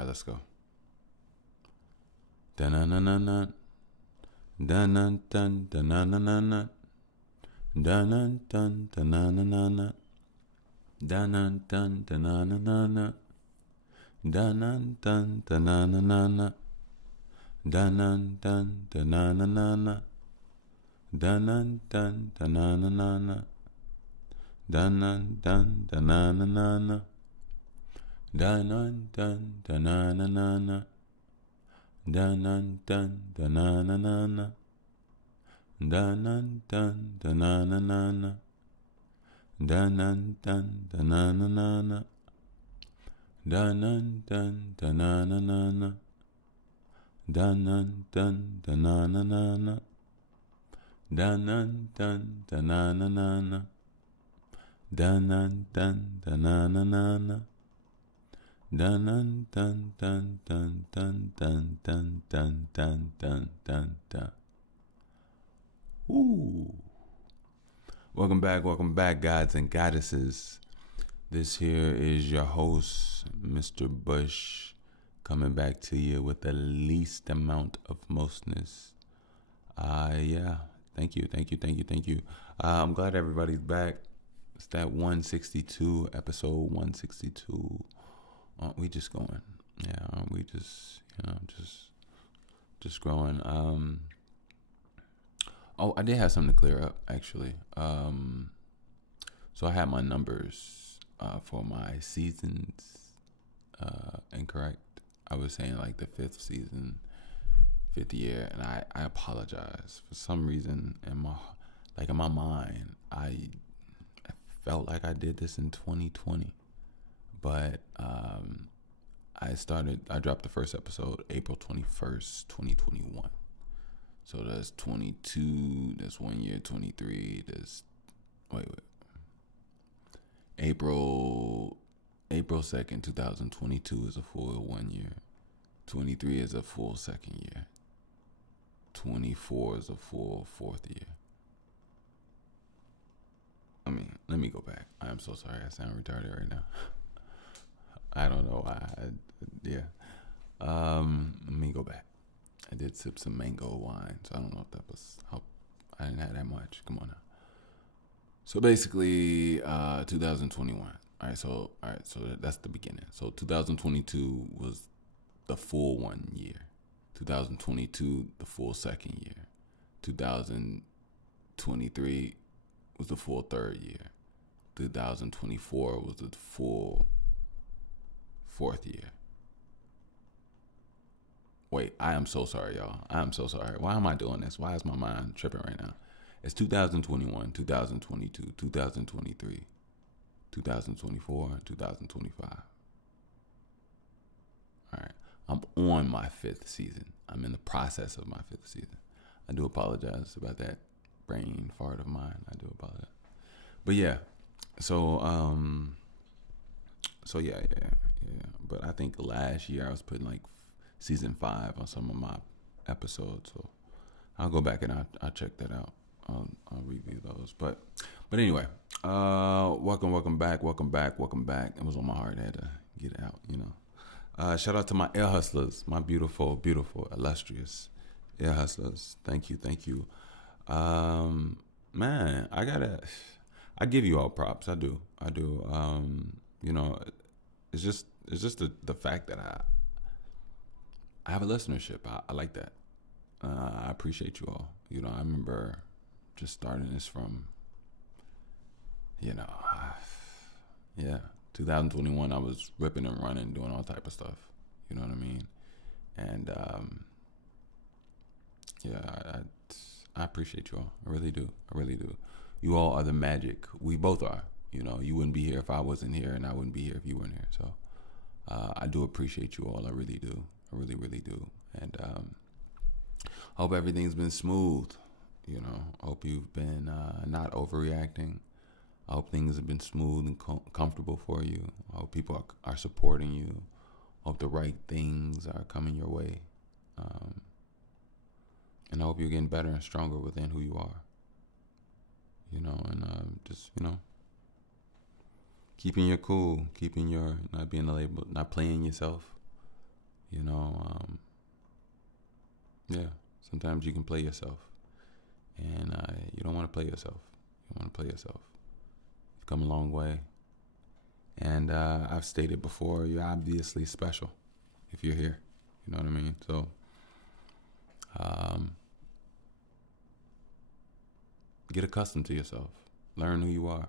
right, let's go. Da-na-na-na-na. Da-na-dun, da-na-na-na-na. Da-na-dun, da-na-na-na-na. Da-na-dun, da-na-na-na-na. Da-na-dun, da-na-na-na-na. Da-na-dun, da-na-na-na-na. Da-na-dun, da-na-na-na-na. Da-na-dun, da-na-na-na-na. Da-na-dun, da-na-na-na-na. Da-na-dun, da-na-na-na-na. Da-na-dun, da-na-na-na-na. Da-na-dun, da-na-na-na-na. Da-na-dun, da-na-na-na-na. Da-na-dun, da-na-na-na-na. Da-na-dun, da-na-na-na-na. Da-na-dun, da-na-na-na-na. Dun dun dun dun dun dun dun dun dun dun dun dun. Ooh. Welcome back, gods and goddesses. This here is your host, Mr. Bush, coming back to you with the least amount of mostness. Yeah. Thank you. I'm glad everybody's back. It's that 162, episode 162. Aren't we just going? Yeah, aren't we just, just growing? I did have something to clear up, actually. So I had my numbers for my seasons incorrect. I was saying like the fifth season, fifth year, and I apologize. For some reason, in my mind, I felt like I did this in 2020. But I dropped the first episode April 21st, 2021. So that's 22, that's 1 year, 23, wait. April 2nd, 2022 is a full 1 year. 23 is a full second year. 24 is a full fourth year. Let me go back. I am so sorry. I sound retarded right now. I don't know why. Let me go back. I did sip some mango wine, so I don't know if that was how. I didn't have that much. Come on now. So basically, 2021. All right, so that's the beginning. So 2022 was the full 1 year. 2022 the full second year. 2023 was the full third year. 2024 was the full fourth year. Wait, I am so sorry, y'all. I am so sorry. Why am I doing this? Why is my mind tripping right now? It's 2021, 2022, 2023, 2024, 2025. All right. I'm on my fifth season. I'm in the process of my fifth season. I do apologize about that brain fart of mine. I do apologize. But yeah. So yeah. But I think last year I was putting like season 5 on some of my episodes. So I'll go back and I'll check that out. I'll review those. But anyway, welcome back. It was on my heart. I had to get it out, Shout out to my ear hustlers, my beautiful, illustrious ear hustlers. Thank you. Man, I give you all props. I do. It's just the fact that I have a listenership. I like that. I appreciate you all. I remember just starting this from, 2021. I was ripping and running, doing all type of stuff. You know what I mean? And I appreciate you all. I really do. You all are the magic. We both are. You wouldn't be here if I wasn't here, and I wouldn't be here if you weren't here. So I do appreciate you all. I really do. I really do. And I hope everything's been smooth. I hope you've been not overreacting. I hope things have been smooth and comfortable for you. I hope people are supporting you. I hope the right things are coming your way. And I hope you're getting better and stronger within who you are. Just keeping your cool, not being labeled, not playing yourself. You know, yeah. Sometimes you can play yourself, and you don't want to play yourself. You want to play yourself. You've come a long way, and I've stated before, you're obviously special if you're here. You know what I mean? So, get accustomed to yourself. Learn who you are.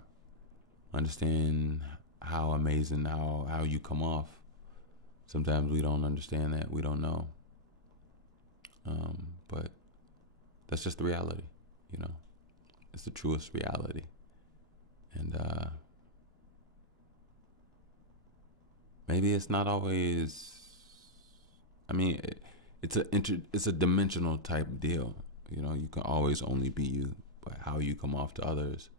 Understand how amazing, how you come off. Sometimes we don't understand that. We don't know. But that's just the reality, you know. It's the truest reality. And maybe it's not always. I mean, it's a dimensional type deal. You know, you can always only be you, but how you come off to others,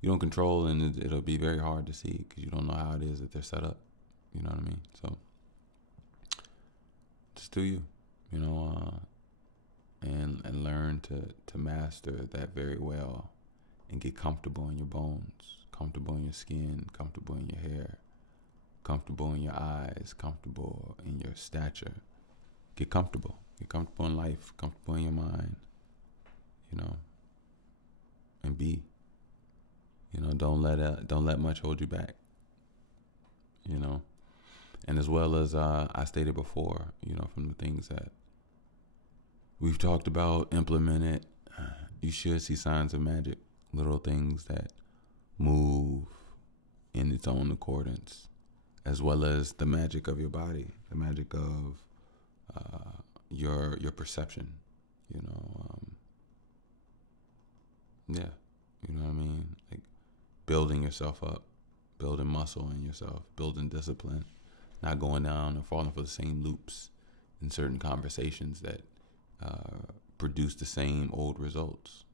you don't control, and it'll be very hard to see because you don't know how it is that they're set up. You know what I mean? So just do you, you know, and learn to master that very well, and get comfortable in your bones, comfortable in your skin, comfortable in your hair, comfortable in your eyes, comfortable in your stature. Get comfortable. Get comfortable in life, comfortable in your mind, you know, and be. You know, don't let much hold you back. You know, and as well as I stated before, you know, from the things that we've talked about, implemented, you should see signs of magic, little things that move in its own accordance, as well as the magic of your body, the magic of your perception. You know, yeah, you know what I mean, like building yourself up, building muscle in yourself, building discipline, not going down and falling for the same loops in certain conversations that produce the same old results.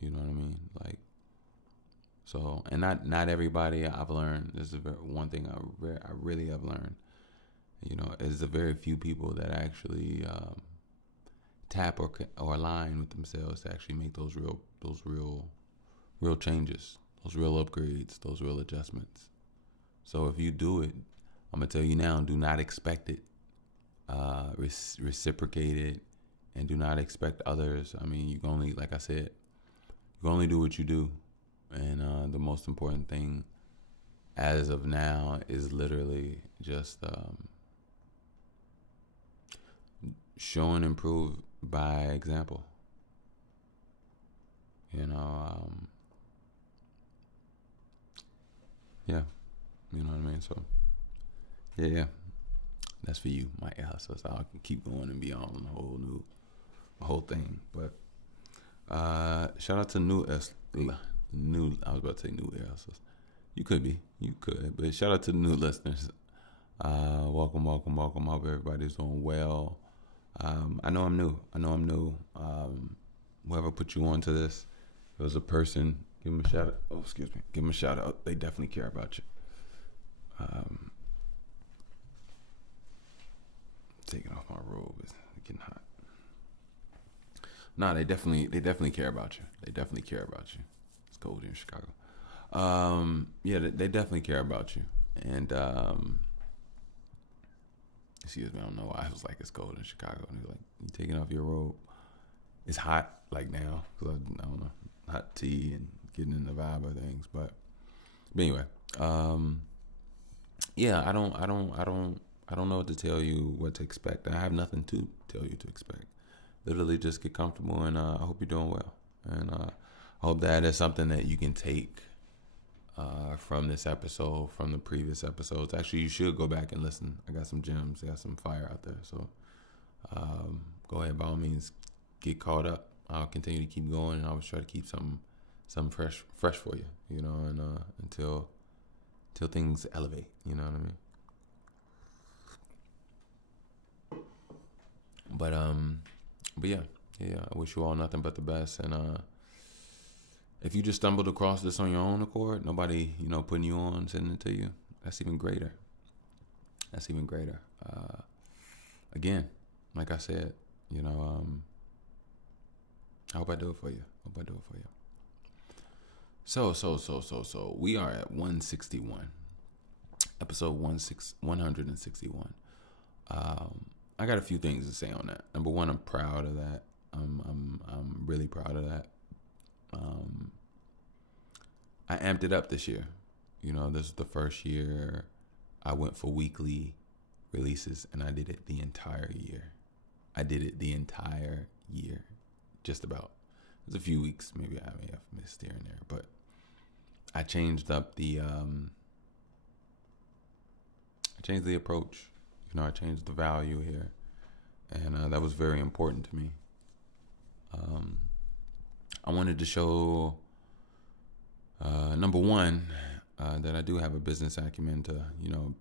You know what I mean? Like, so, and not everybody. I've learned, this is one thing I really have learned. You know, is the very few people that actually tap or align with themselves to actually make those real changes, those real upgrades, those real adjustments. So if you do it, I'm gonna tell you now, do not expect it, reciprocate it, and do not expect others. I mean, you can only, like I said, you can only do what you do, and the most important thing, as of now, is literally just show and improve by example. You know, yeah, you know what I mean. So, yeah, that's for you, my hustlers. I can keep going and be on the whole thing. But shout out to new. I was about to say new hustlers. You could, but shout out to the new listeners. Welcome. I hope everybody's doing well. I know I'm new. Whoever put you on to this, if it was a person, give them a shout out. Oh, excuse me. Give them a shout out. They definitely care about you. Taking off my robe, it's getting hot. No, they definitely care about you. They definitely care about you. It's cold here in Chicago. Yeah, they definitely care about you. And excuse me, I don't know why I was like, it's cold in Chicago. And he's like, you taking off your robe? It's hot like now because I don't know, hot tea and getting in the vibe of things. But anyway, yeah, I don't know what to tell you what to expect. I have nothing to tell you to expect. Literally, just get comfortable, and I hope you're doing well. And I hope that is something that you can take from this episode, from the previous episodes. Actually, you should go back and listen. I got some gems. I got some fire out there. So go ahead, by all means, get caught up. I'll continue to keep going, and I always try to keep something fresh for you, you know, and until things elevate, you know what I mean? But yeah, I wish you all nothing but the best. And if you just stumbled across this on your own accord, nobody, you know, putting you on, sending it to you, that's even greater. Again, like I said, you know, I hope I do it for you. So we are at 161, episode 161. I got a few things to say on that. Number one, I'm proud of that. I'm really proud of that. I amped it up this year. You know, this is the first year I went for weekly releases, and I did it the entire year. Just about. There's a few weeks maybe I may have missed here and there, but I changed up the approach. You know, I changed the value here, and that was very important to me. I wanted to show, number one, that I do have a business acumen to, you know,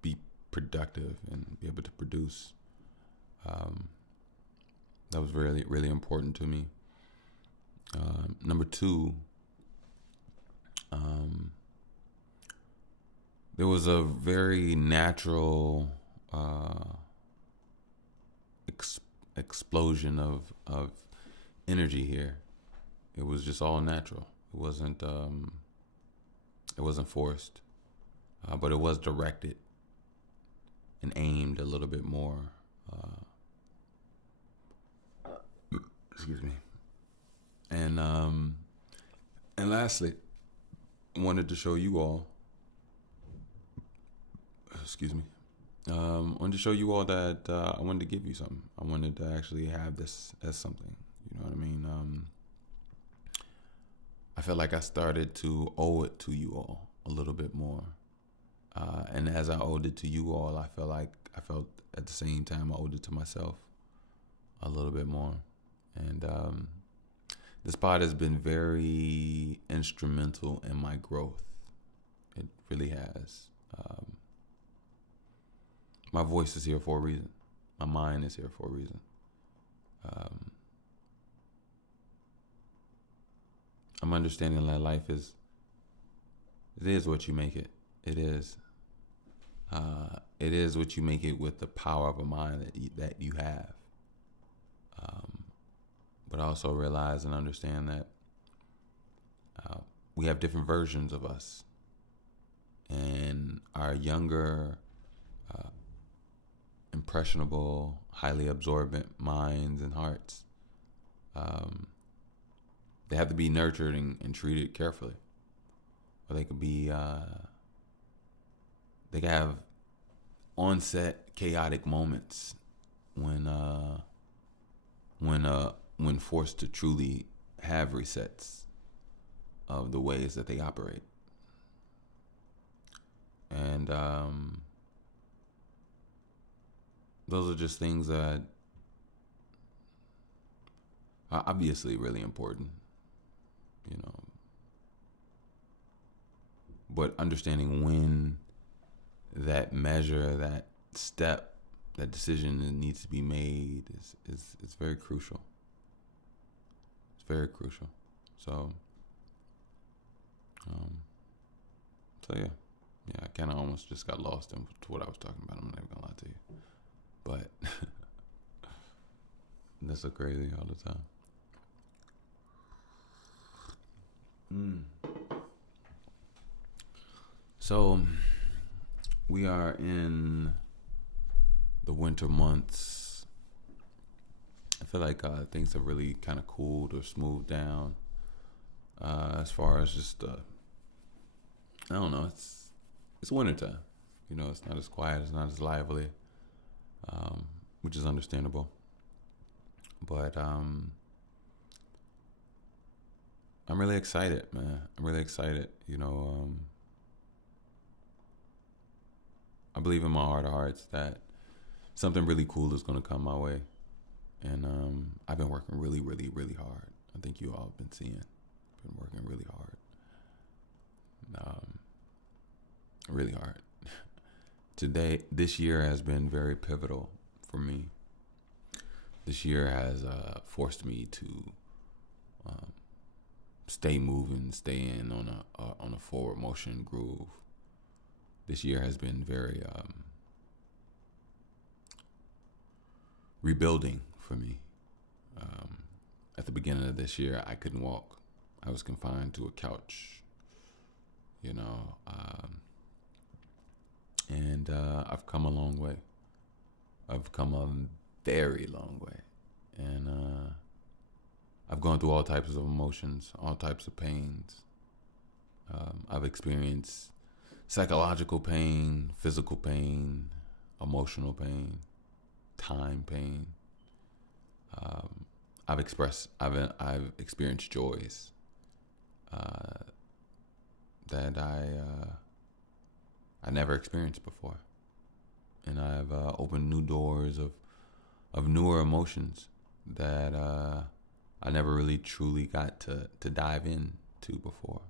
be productive and be able to produce. That was really, really important to me. Number two, there was a very natural explosion of energy here. It was just all natural. It wasn't forced, but it was directed and aimed a little bit more. Excuse me. And lastly, I wanted to show you all. Excuse me. I wanted to show you all that I wanted to give you something. I wanted to actually have this as something. You know what I mean? I felt like I started to owe it to you all a little bit more. And as I owed it to you all, I felt at the same time I owed it to myself a little bit more. And this pod has been very instrumental in my growth. It really has. My voice is here for a reason. My mind is here for a reason. I'm understanding that life it is what you make it. It is. It is what you make it with the power of a mind that you have. But I also realize and understand that we have different versions of us. And our younger, impressionable, highly absorbent minds and hearts, they have to be nurtured and treated carefully. Or they could be, they can have onset chaotic moments when forced to truly have resets of the ways that they operate. And those are just things that are obviously really important, you know. But understanding when that measure, that step, that decision that needs to be made is very crucial. It's very crucial. So yeah, I kind of almost just got lost in what I was talking about. I'm not even gonna lie to you, but that's so crazy all the time. So we are in the winter months. I feel like things have really kind of cooled or smoothed down as far as just I don't know. It's wintertime. You know, it's not as quiet. It's not as lively, which is understandable. But I'm really excited, man. I'm really excited. You know, I believe in my heart of hearts that something really cool is going to come my way. And I've been working really, really, really hard. I think you all have been seeing. I've been working really hard. Really hard. This year has been very pivotal for me. This year has forced me to stay moving, stay in on a forward motion groove. This year has been very rebuilding for me. At the beginning of this year, I couldn't walk. I was confined to a couch, you know, and I've come a long way. I've come a very long way, and I've gone through all types of emotions, all types of pains. I've experienced psychological pain, physical pain, emotional pain, time pain. I've experienced joys that I never experienced before, and I've opened new doors of newer emotions that I never really truly got to dive into before,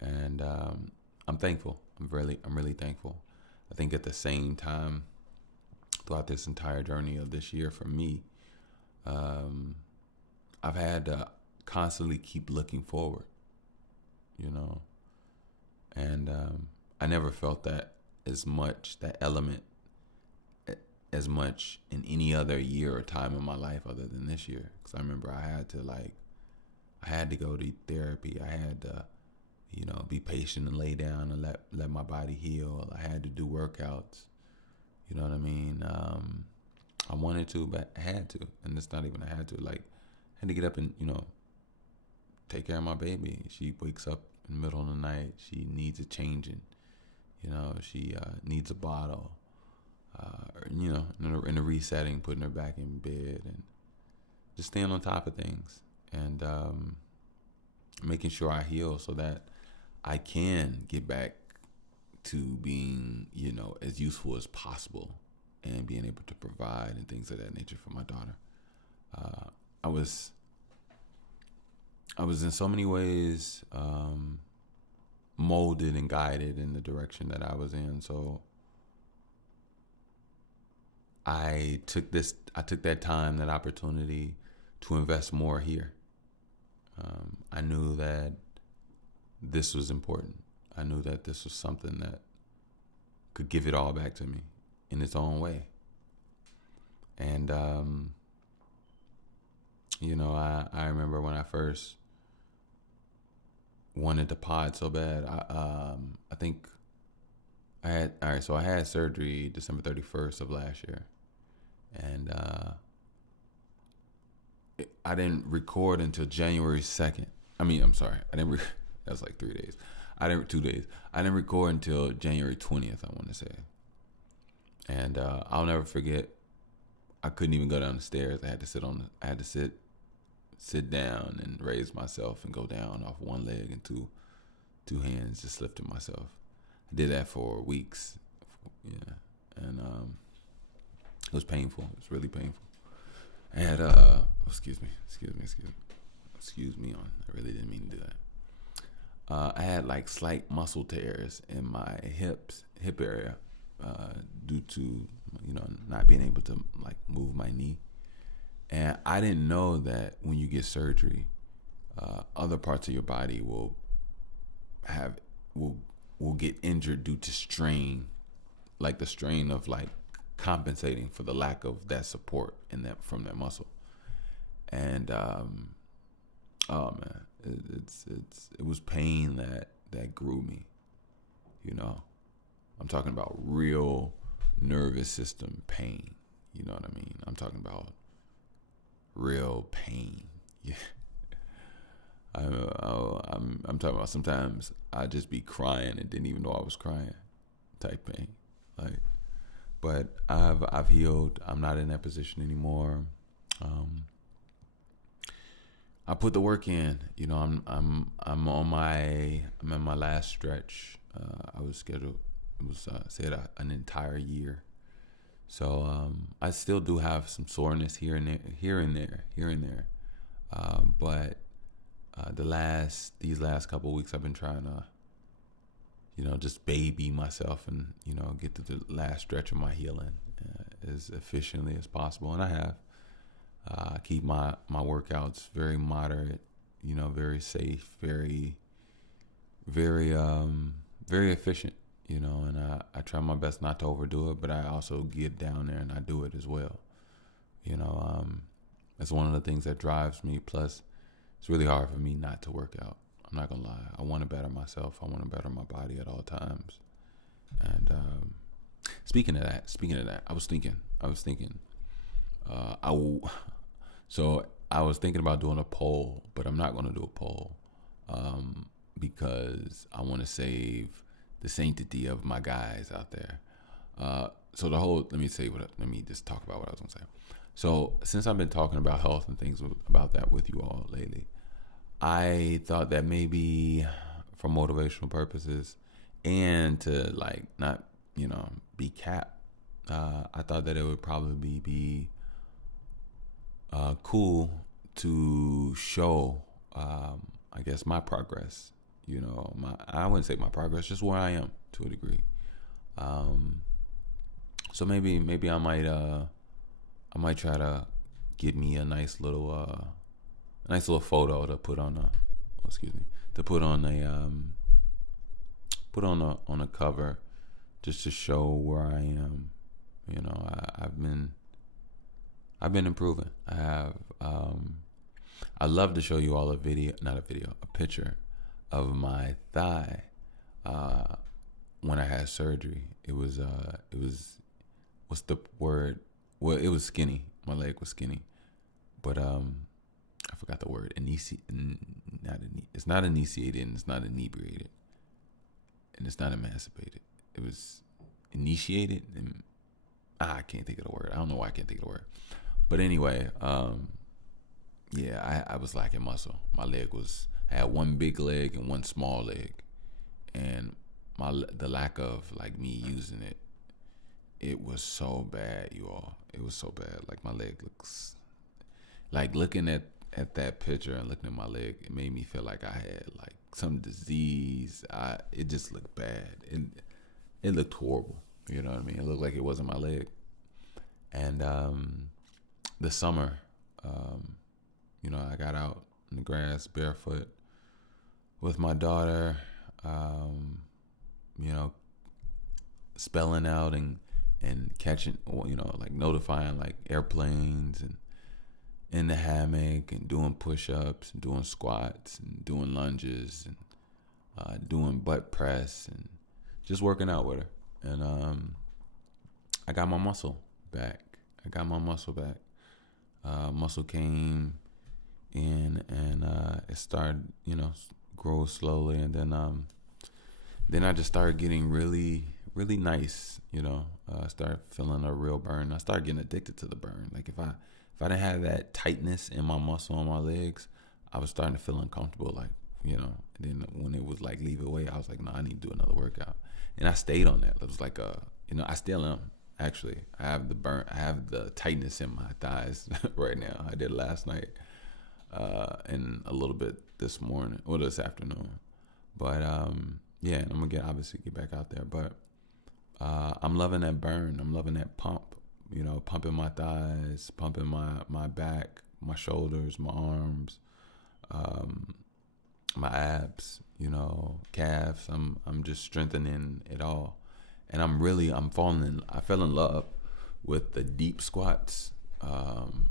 and I'm thankful. I'm really thankful. I think at the same time, throughout this entire journey of this year for me, I've had to constantly keep looking forward, you know, and I never felt that that element as much in any other year or time in my life other than this year. Because I remember I had to go to therapy. I had to, be patient and lay down and let my body heal. I had to do workouts. You know what I mean? I wanted to, but I had to. And it's not even I had to. Like, I had to get up and, take care of my baby. She wakes up in the middle of the night. She needs a changing. She needs a bottle. In a resetting, putting her back in bed and just staying on top of things and making sure I heal so that I can get back to being, as useful as possible and being able to provide and things of that nature for my daughter. I was in so many ways molded and guided in the direction that I was in. So I took that time, that opportunity to invest more here. I knew that this was important. I knew that this was something that could give it all back to me in its own way. And, I remember when I first wanted to pod so bad, I think I had surgery December 31st of last year. And I didn't record until January 2nd. That was like 3 days. 2 days. I didn't record until January 20th, I want to say. And I'll never forget, I couldn't even go down the stairs. I had to sit down and raise myself and go down off one leg and two hands, just lifting myself. I did that for weeks. Yeah. And it was painful. It was really painful. I had excuse me. I really didn't mean to do that. I had like slight muscle tears in my hip area due to not being able to like move my knee. And I didn't know that when you get surgery, other parts of your body will get injured due to strain, like the strain of like compensating for the lack of that support from that muscle. And oh man, it was pain that grew me. I'm talking about real nervous system pain. You know what I mean? I'm talking about real pain. Yeah. I'm talking about sometimes I just be crying and didn't even know I was crying type pain. But I've healed. I'm not in that position anymore. I put the work in. I'm in my last stretch. I was scheduled. It was said an entire year. So I still do have some soreness here and there. But these last couple of weeks, I've been trying to, just baby myself and get to the last stretch of my healing as efficiently as possible, and I have. Keep my workouts very moderate, very safe, very, very, very efficient, and I try my best not to overdo it, but I also get down there and I do it as well. It's one of the things that drives me. Plus, it's really hard for me not to work out. I'm not gonna lie. I want to better myself. I want to better my body at all times. And Speaking of that, I was thinking, uh, I w- so I was thinking about doing a poll, but I'm not going to do a poll, because I want to save the sanctity of my guys out there. So the whole, let me just talk about what I was going to say. So since I've been talking about health and things about that with you all lately, I thought that maybe for motivational purposes and to like not, be capped, I thought that it would probably be cool to show, I guess, my progress. I wouldn't say my progress, just where I am to a degree. Um, so maybe I might try to get me a nice little photo to put on a, oh, excuse me, to put on a cover, just to show where I am. I've been improving. I have. I'd love to show you all a picture of my thigh uh, when I had surgery. What's the word? Well, it was skinny. My leg was skinny, but I forgot the word. It's not initiated, and it's not inebriated, and it's not emancipated. It was initiated, and I can't think of the word. I don't know why I can't think of the word. But anyway, yeah, I was lacking muscle. I had one big leg and one small leg, and the lack of like me using it, it was so bad, you all. It was so bad. Like my leg looks, like looking at that picture and looking at my leg, it made me feel like I had like some disease. It just looked bad. It looked horrible. You know what I mean? It looked like it wasn't my leg. And the summer, I got out in the grass barefoot with my daughter, you know, spelling out and catching, like notifying like airplanes, and in the hammock, and doing push-ups and doing squats and doing lunges, and doing butt press, and just working out with her. And I got my muscle back. Muscle came in, and it started, grow slowly, and then I just started getting really, really nice. I started feeling a real burn. I started getting addicted to the burn. Like if I didn't have that tightness in my muscle on my legs, I was starting to feel uncomfortable. Like, and then when it was like leave it away, I was like, no, I need to do another workout. And I stayed on that. It was like I still am. Actually, I have the burn. I have the tightness in my thighs right now. I did last night, and a little bit this morning or this afternoon. But yeah, and I'm gonna obviously get back out there. But I'm loving that burn. I'm loving that pump. Pumping my thighs, pumping my back, my shoulders, my arms, my abs. Calves. I'm just strengthening it all. And I fell in love with the deep squats. Like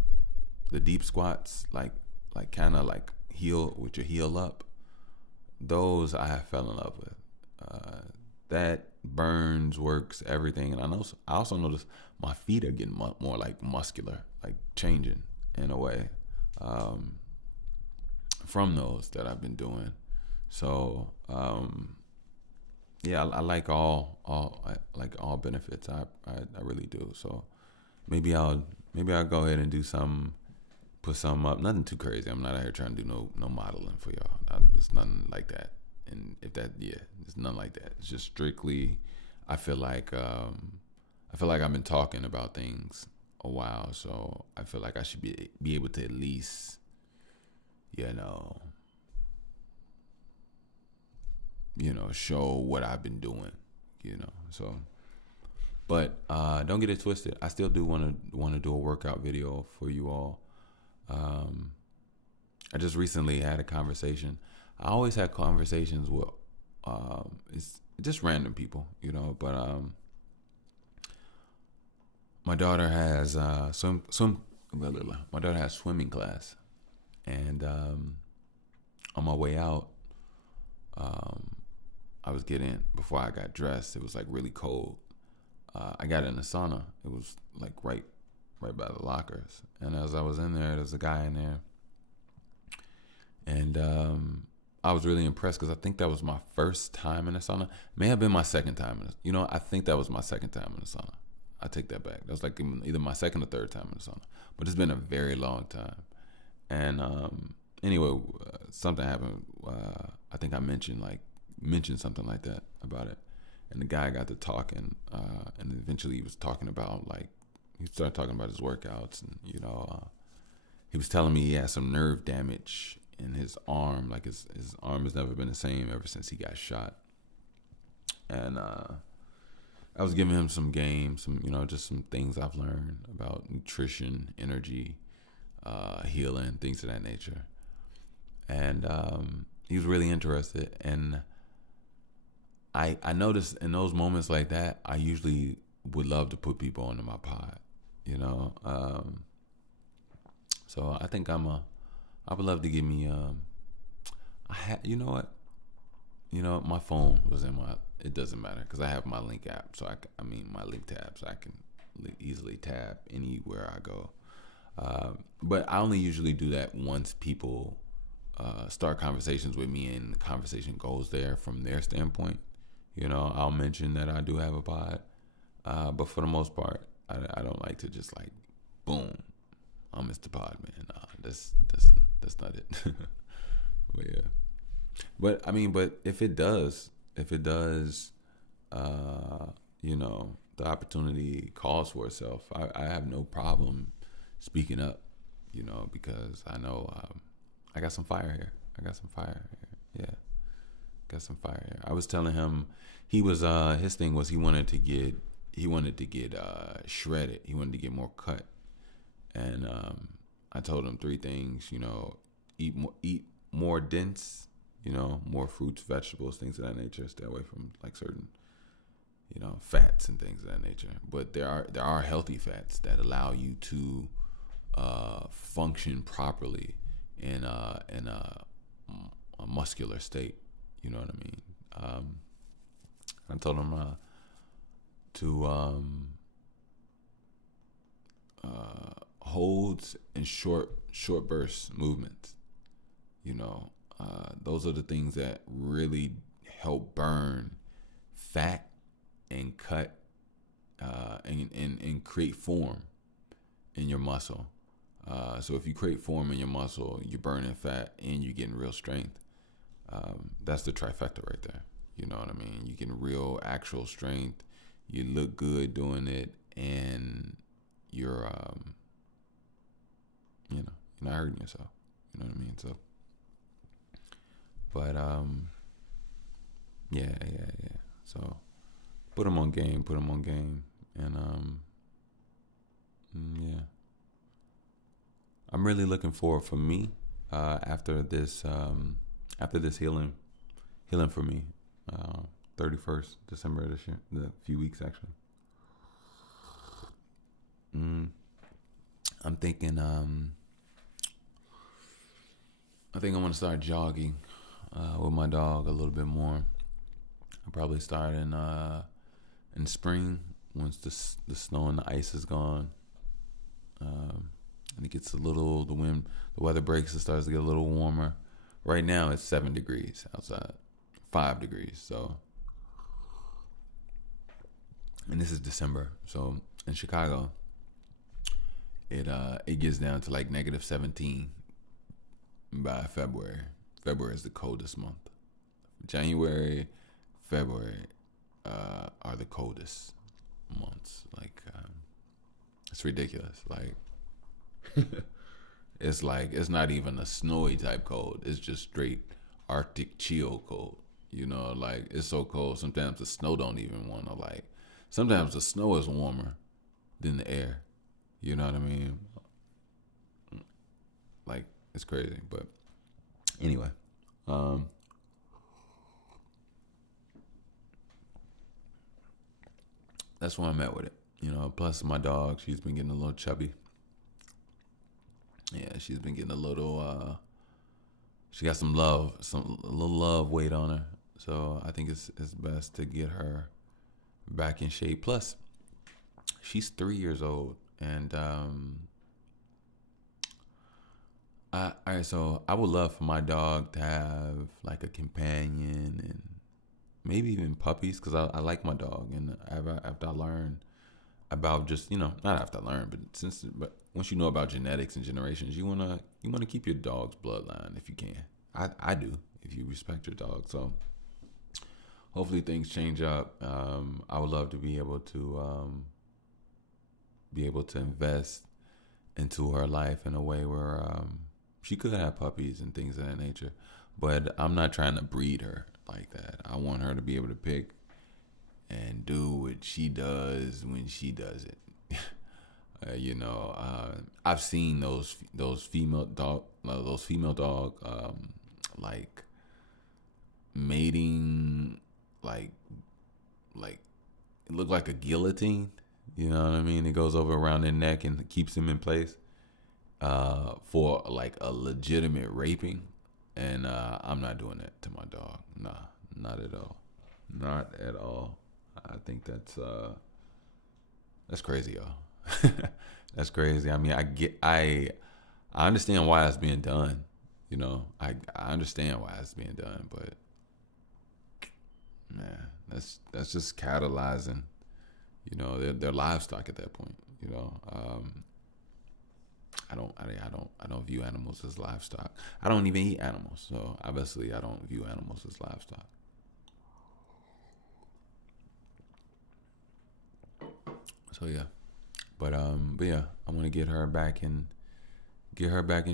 kind of like heel with your heel up. Those I have fell in love with. That burns, works, everything. And I also noticed my feet are getting more like muscular, like changing in a way, from those that I've been doing. So, yeah, I like all benefits. I really do. So maybe I'll go ahead and do some, put some up. Nothing too crazy. I'm not out here trying to do no modeling for y'all. It's nothing like that. And if that, yeah, it's nothing like that. It's just strictly. I feel like I've been talking about things a while, so I feel like I should be able to at least, show what I've been doing, So, but don't get it twisted. I still do want to do a workout video for you all. I just recently had a conversation. I always had conversations with it's just random people, But my daughter has my daughter has swimming class, and on my way out, I was before I got dressed. It was like really cold. I got in the sauna. It was like right by the lockers. And as I was in there was a guy in there, and I was really impressed because I think that was my first time in the sauna. May have been my second time. I think that was my second time in the sauna. I take that back. That was like either my second or third time in the sauna. But it's been a very long time. And anyway, something happened. I think I mentioned something like that about it. And the guy got to talking, and eventually he was talking about he started talking about his workouts, and he was telling me he had some nerve damage in his arm. Like his arm has never been the same ever since he got shot. And I was giving him some games, just some things I've learned about nutrition, energy, healing, things of that nature. And he was really interested. And I noticed in those moments like that, I usually would love to put people onto my pod, so I think I would love to give me, my phone was it doesn't matter because I have my link app. So my link tab, so I can easily tab anywhere I go. But I only usually do that once people start conversations with me and the conversation goes there from their standpoint. I'll mention that I do have a pod. But for the most part, I don't like to just boom, I'm Mr. Pod, man. Nah, that's not it. But yeah. But if it does, the opportunity calls for itself, I have no problem speaking up, because I know I got some fire here. Yeah. Got some fire here. I was telling him he was his thing was he wanted to get shredded. He wanted to get more cut. And I told him three things, eat more dense, more fruits, vegetables, things of that nature. Stay away from certain, fats and things of that nature. But there are healthy fats that allow you to function properly in a muscular state. You know what I mean? I told him to holds and short burst movements. Those are the things that really help burn fat and cut and create form in your muscle. So if you create form in your muscle, you're burning fat and you're getting real strength. That's the trifecta right there. You know what I mean? You get real actual strength. You look good doing it, and you're you're not hurting yourself. You know what I mean? So, but yeah. So put them on game, and yeah. I'm really looking forward for me after this healing for me. 31st December of this year, a few weeks actually. I'm thinking I think I want to start jogging with my dog a little bit more. I'll probably start in spring once the snow and the ice is gone. And it gets the weather breaks, it starts to get a little warmer. Right now it's 7 degrees outside, 5 degrees. So, and this is December. So in Chicago, it gets down to negative 17 by February. February is the coldest month. January, February are the coldest months. It's ridiculous. It's not even a snowy type cold. It's just straight Arctic chill cold. It's so cold. Sometimes the snow don't even want to sometimes the snow is warmer than the air. You know what I mean? It's crazy. But anyway, that's where I'm at with it. Plus my dog, she's been getting a little chubby. Yeah, she's been getting a little, she got a little love weight on her. So I think it's best to get her back in shape. Plus, she's 3 years old, and so I would love for my dog to have like a companion and maybe even puppies, because I like my dog, and after I learn about just, not after I learn, but once you know about genetics and generations, you wanna keep your dog's bloodline if you can. I do, if you respect your dog. So hopefully things change up. I would love to be able to invest into her life in a way where she could have puppies and things of that nature. But I'm not trying to breed her like that. I want her to be able to pick and do what she does when she does it. I've seen those female dog like mating, like it looked like a guillotine. You know what I mean? It goes over around their neck and keeps them in place for like a legitimate raping. And I'm not doing that to my dog. Nah, not at all. Not at all. I think that's crazy, y'all. That's crazy. I mean, I understand why it's being done. I understand why it's being done, but man, that's just catalyzing. Their livestock at that point. I don't view animals as livestock. I don't even eat animals, so obviously I don't view animals as livestock. So yeah, but yeah, I want to get her back in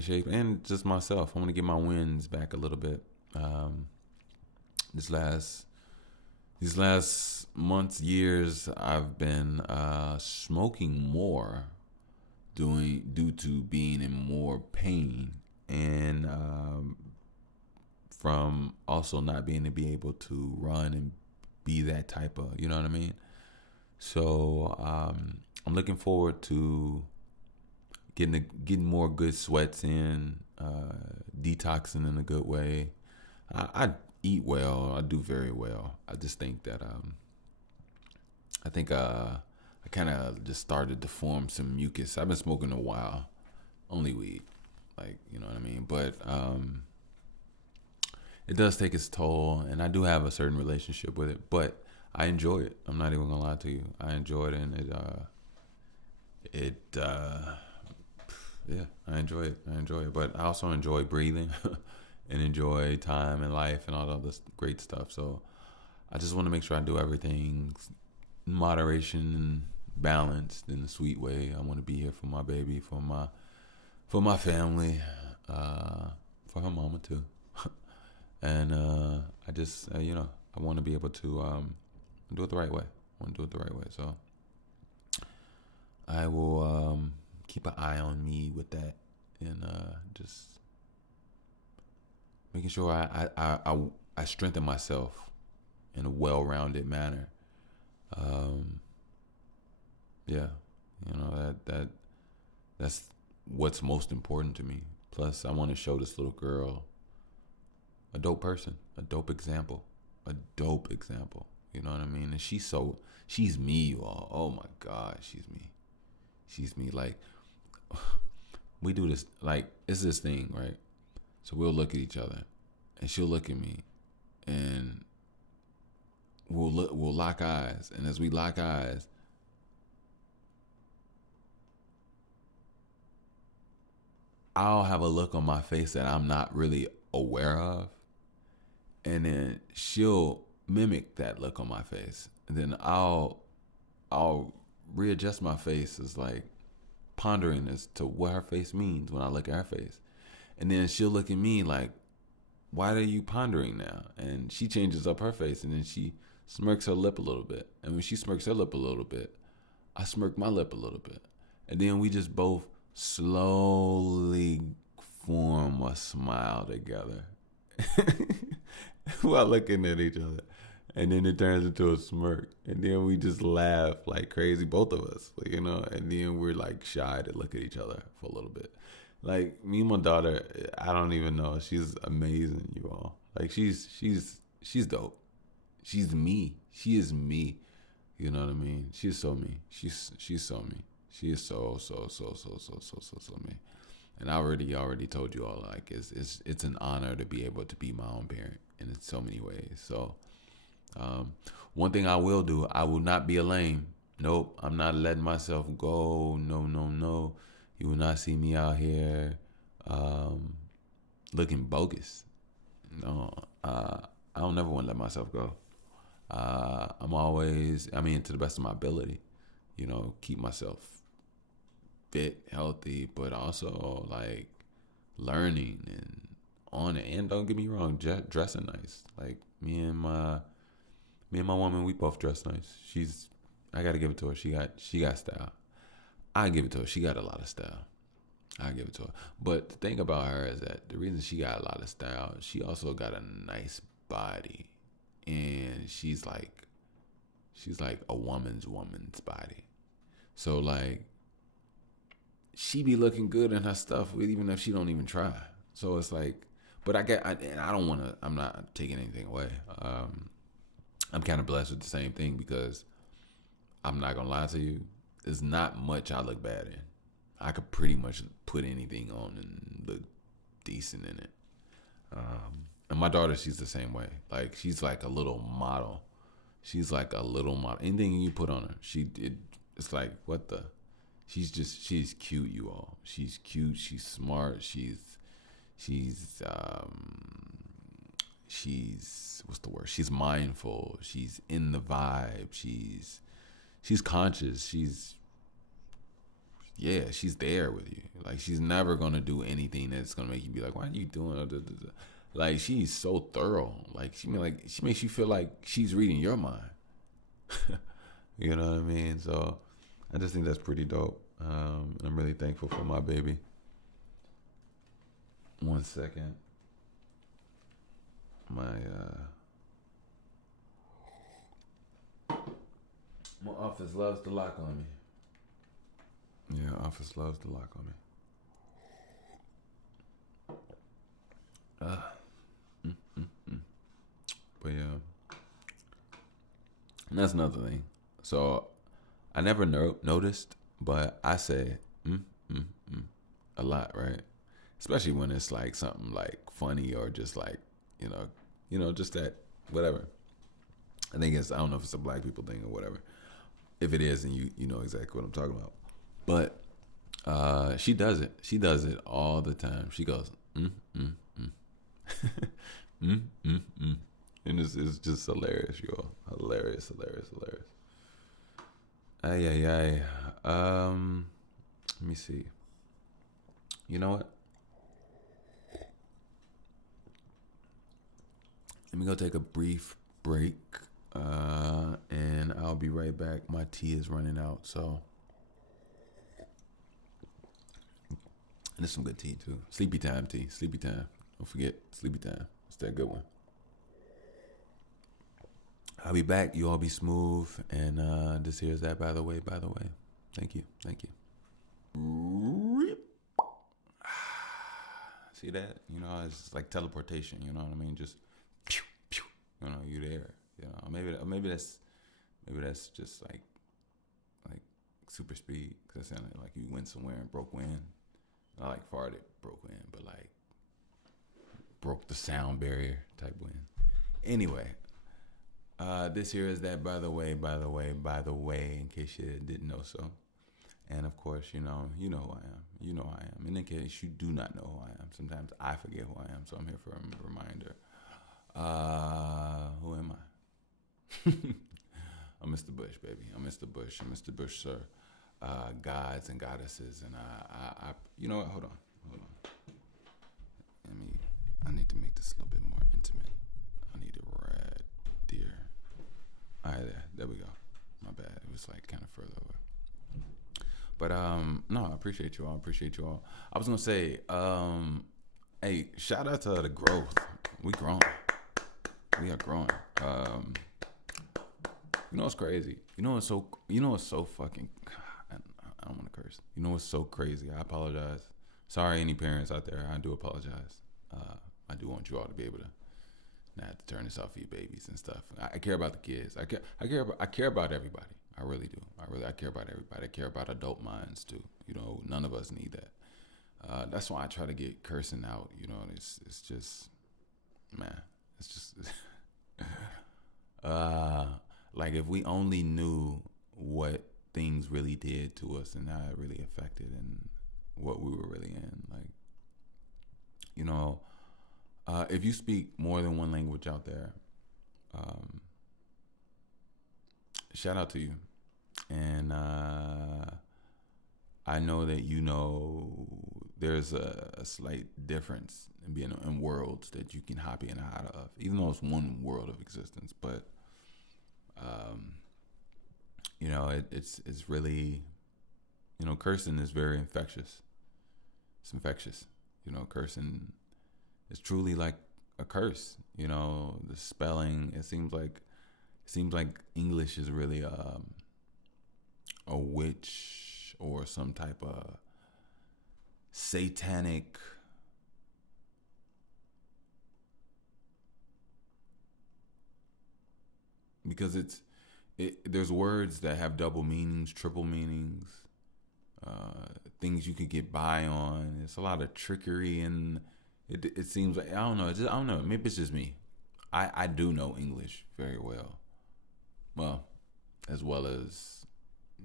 shape, and just myself. I want to get my wins back a little bit. These last months, years, I've been smoking more, due to being in more pain, and from also not being able to run and be that type of, you know what I mean? So I'm looking forward to getting more good sweats in, detoxing in a good way. I eat well. I do very well. I just think that I kind of just started to form some mucus. I've been smoking a while, only weed, like, you know what I mean. But it does take its toll, and I do have a certain relationship with it. But I enjoy it. I'm not even gonna lie to you. I enjoy it, and yeah, I enjoy it. But I also enjoy breathing and enjoy time and life and all of this great stuff. So I just want to make sure I do everything in moderation and balanced in a sweet way. I want to be here for my baby, for my family, for her mama too. And I just, I want to be able to do it the right way. So I will keep an eye on me with that, and just making sure I strengthen myself in a well-rounded manner. Yeah, that's what's most important to me. Plus, I want to show this little girl a dope person, a dope example. You know what I mean? And she's me, you all. Oh my God, she's me. Like, we do this, like, it's this thing, right? So we'll look at each other, and she'll look at me, and we'll lock eyes. And as we lock eyes, I'll have a look on my face that I'm not really aware of, and then she'll mimic that look on my face, and then I'll readjust my face, as like pondering as to what her face means when I look at her face, and then she'll look at me like, why are you pondering now? And she changes up her face, and then she smirks her lip a little bit, and when she smirks her lip a little bit, I smirk my lip a little bit, and then we just both slowly form a smile together while looking at each other. And then it turns into a smirk. And then we just laugh like crazy, both of us, and then we're like shy to look at each other for a little bit. Like, me and my daughter, I don't even know. She's amazing, you all. Like, she's dope. She's me. She is me. You know what I mean? She's so me. She's so me. She is so me. And I already told you all, like, it's an honor to be able to be my own parent in so many ways. So one thing I will do, I will not be a lame. Nope, I'm not letting myself go. No. You will not see me out here looking bogus. No, I don't never want to let myself go. I'm always, I mean, to the best of my ability, keep myself fit, healthy, but also like learning and on it. And don't get me wrong, dressing nice. Like me and my woman, we both dress nice. I gotta give it to her. She got style. I give it to her. She got a lot of style. I give it to her. But the thing about her is that the reason she got a lot of style, she also got a nice body, and she's like a woman's body. So like, she be looking good in her stuff, even if she don't even try. So it's like, but I don't want to. I'm not taking anything away. I'm kind of blessed with the same thing, because I'm not gonna lie to you, there's not much I look bad in. I could pretty much put anything on and look decent in it. And my daughter, she's the same way. Like, she's like a little model. She's like a little model. Anything you put on her, it's like, what the? She's cute, you all. She's cute. She's smart. She's what's the word? She's mindful. She's in the vibe. She's conscious. She's there with you. Like, she's never gonna do anything that's gonna make you be like, why are you doing? Like, she's so thorough. Like, she makes you feel like she's reading your mind. You know what I mean? So I just think that's pretty dope. I'm really thankful for my baby. 1 second. My office loves to lock on me. Yeah, office loves to lock on me. But yeah, and that's another thing. So I never noticed, but I say a lot, right? Especially when it's like something like funny, or just like, just that, whatever. I don't know if it's a black people thing or whatever. If it is, then you know exactly what I'm talking about. But she does it. She does it all the time. She goes, and it's just hilarious, y'all. Hilarious. Ay. Let me see. You know what? Let me go take a brief break, and I'll be right back. My tea is running out, so. And there's some good tea, too. Sleepy time tea. Sleepy time. Don't forget, sleepy time. It's that good one. I'll be back. You all be smooth. And this here is that, by the way. Thank you. See that? It's like teleportation. You know what I mean? Just, pew, pew. You there. Maybe that's just like super speed. Because that sounded like you went somewhere and broke wind. I like farted, broke wind, but like broke the sound barrier type wind. Anyway, this here is that, by the way, in case you didn't know so. And of course, you know who I am. You know who I am. And in case you do not know who I am, sometimes I forget who I am, so I'm here for a reminder. Who am I? I'm Mr. Bush, baby. I'm Mr. Bush, sir. Gods and goddesses, and I you know what? Hold on. I need to make this a little bit more intimate. I need a red deer. All right, there we go. My bad. It was like kind of further over. But no, I appreciate you all. I was gonna say, hey, shout out to the growth. We growing. We are growing. What's crazy? What's so fucking. I don't want to curse. What's so crazy? I apologize. Sorry, any parents out there. I do apologize. I do want you all to be able to not have to turn this off for you babies and stuff. I care about the kids. I care about everybody. I really do. I care about everybody. I care about adult minds too. None of us need that. That's why I try to get cursing out. It's just, man, it's just like if we only knew what things really did to us and how it really affected and what we were really in. Like, if you speak more than one language out there, shout out to you. And I know that there's a slight difference in being in worlds that you can hop in and out of, even though it's one world of existence. But it's really, cursing is very infectious. It's infectious. Cursing is truly like a curse. The spelling. It seems like English is really a witch or some type of satanic because there's words that have double meanings, triple meanings, things you could get by on. It's a lot of trickery, and it seems like I don't know. Maybe it's just me. I do know English very well, as well as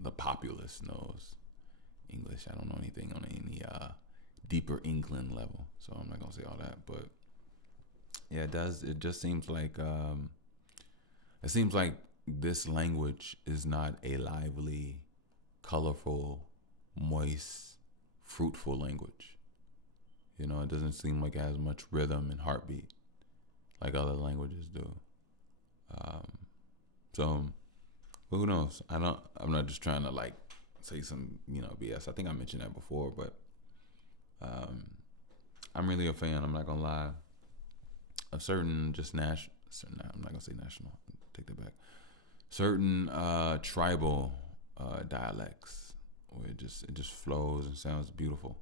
the populace knows English. I don't know anything on any deeper England level, so I'm not gonna say all that. But yeah, it does. It just seems like this language is not a lively, colorful, moist, fruitful language. It doesn't seem like it has much rhythm and heartbeat like other languages do. So, but who knows? I'm not just trying to like say some BS. I think I mentioned that before, but I'm really a fan. I'm not gonna lie. Of certain I'm not gonna say national. Take that back. Certain tribal dialects where it just flows and sounds beautiful.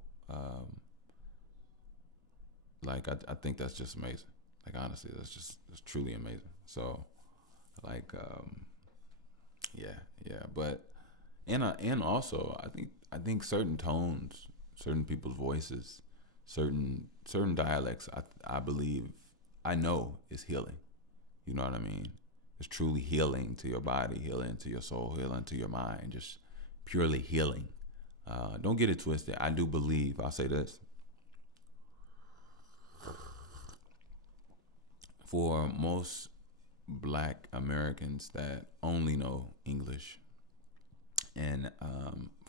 Like I think that's just amazing. Like honestly, that's truly amazing. So, like, yeah. But and also I think certain tones, certain people's voices, certain dialects, I believe, I know is healing. You know what I mean? It's truly healing to your body, healing to your soul, healing to your mind, just purely healing. Don't get it twisted. I do believe, I'll say this. For most Black Americans that only know English, and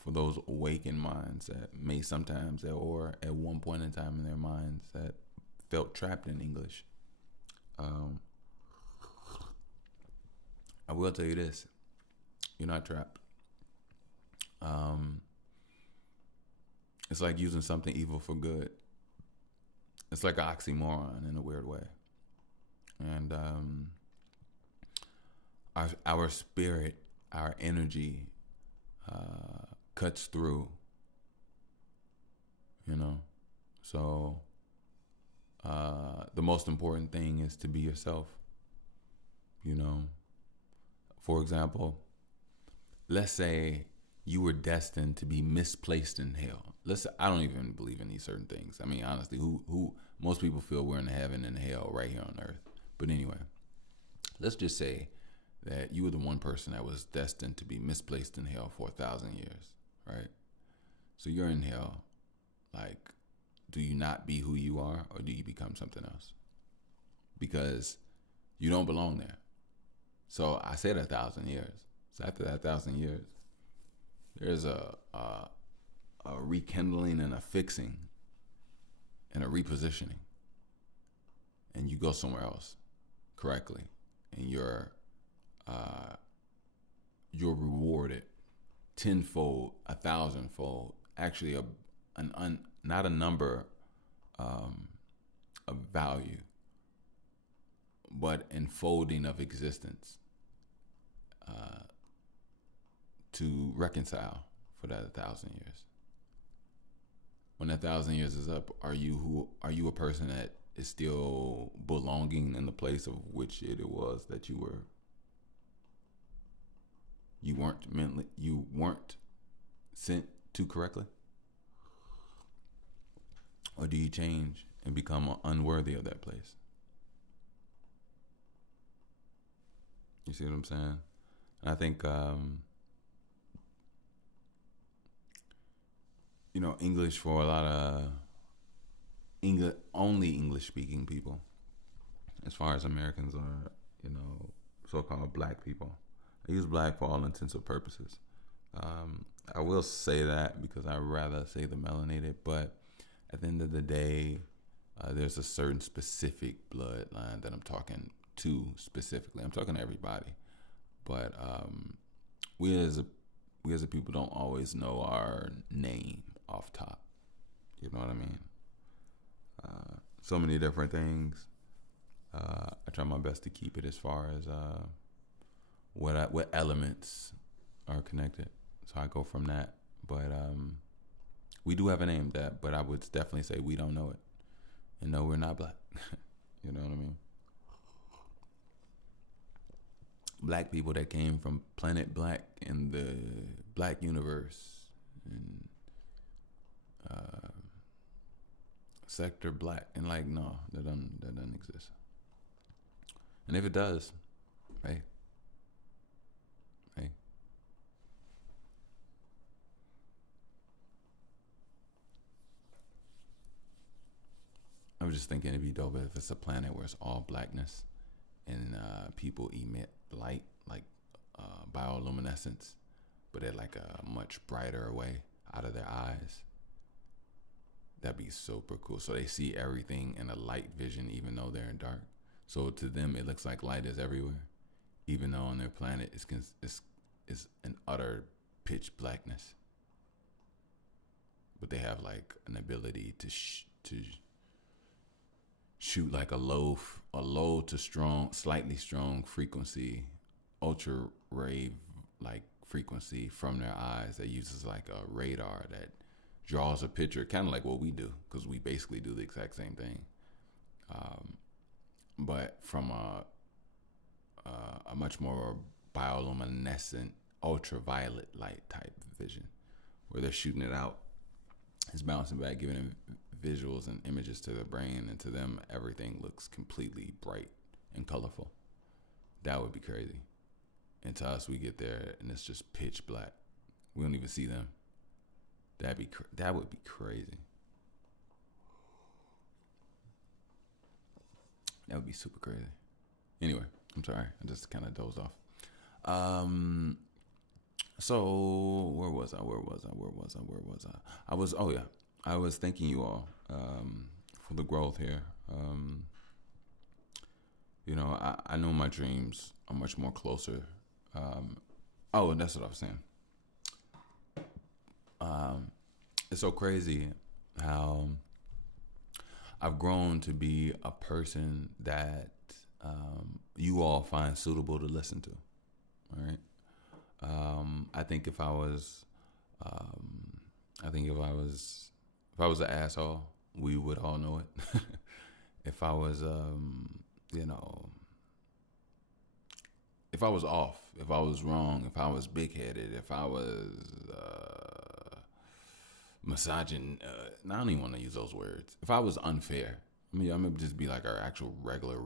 for those awakened minds that may sometimes, or at one point in time in their minds, that felt trapped in English, I will tell you this: you're not trapped. It's like using something evil for good. It's like an oxymoron in a weird way. And our spirit, our energy cuts through, So the most important thing is to be yourself, For example, let's say you were destined to be misplaced in hell. I don't even believe in these certain things. I mean, honestly, who most people feel we're in heaven and hell right here on earth. But anyway, let's just say that you were the one person that was destined to be misplaced in hell for 1,000 years, right? So you're in hell. Like, do you not be who you are, or do you become something else? Because you don't belong there. So I said 1,000 years. So after that 1,000 years, there's a rekindling and a fixing and a repositioning, and you go somewhere else correctly, and you're rewarded tenfold, 1,000-fold. Actually, not a number of value, but enfolding of existence to reconcile for that 1,000 years. When that 1,000 years is up, are you a person that is still belonging in the place of which it was that you weren't sent to correctly? Or do you change and become unworthy of that place? You see what I'm saying? And I think, English for a lot of only English speaking people, as far as Americans are, so-called black people. I use black for all intents and purposes. I will say that because I'd rather say the melanated, but at the end of the day, there's a certain specific bloodline that I'm talking to specifically. I'm talking to everybody, but we as a people don't always know our name off top. You know what I mean? So many different things. I try my best to keep it as far as what elements are connected. So I go from that. But we do have a name but I would definitely say we don't know it. And no, we're not black. You know what I mean? Black people that came from planet Black in the Black universe and sector Black, and no, that doesn't exist. And if it does, hey. I was just thinking it'd be dope if it's a planet where it's all blackness and people emit light like bioluminescence, but at like a much brighter way out of their eyes. That'd be super cool. So they see everything in a light vision, even though they're in dark. So to them, it looks like light is everywhere, even though on their planet it's an utter pitch blackness. But they have like an ability to shoot like a low to strong, slightly strong frequency, ultra rave like frequency from their eyes that uses like a radar that draws a picture, kind of like what we do, because we basically do the exact same thing, but from a much more bioluminescent, ultraviolet light type vision, where they're shooting it out, it's bouncing back, giving them visuals and images to their brain, and to them everything looks completely bright and colorful. That would be crazy. And to us, we get there and it's just pitch black. We don't even see them. That would be crazy. That would be super crazy. Anyway, I'm sorry, I just kind of dozed off. So where was I? I was thanking you all for the growth here. I know my dreams are much more closer. And that's what I was saying. It's so crazy how I've grown to be a person that you all find suitable to listen to. All right. I think if I was an asshole, we would all know it. If I was, if I was off, if I was wrong, if I was big-headed, if I was misogyn, I don't even want to use those words. If I was unfair, I'm gonna just be like our actual regular,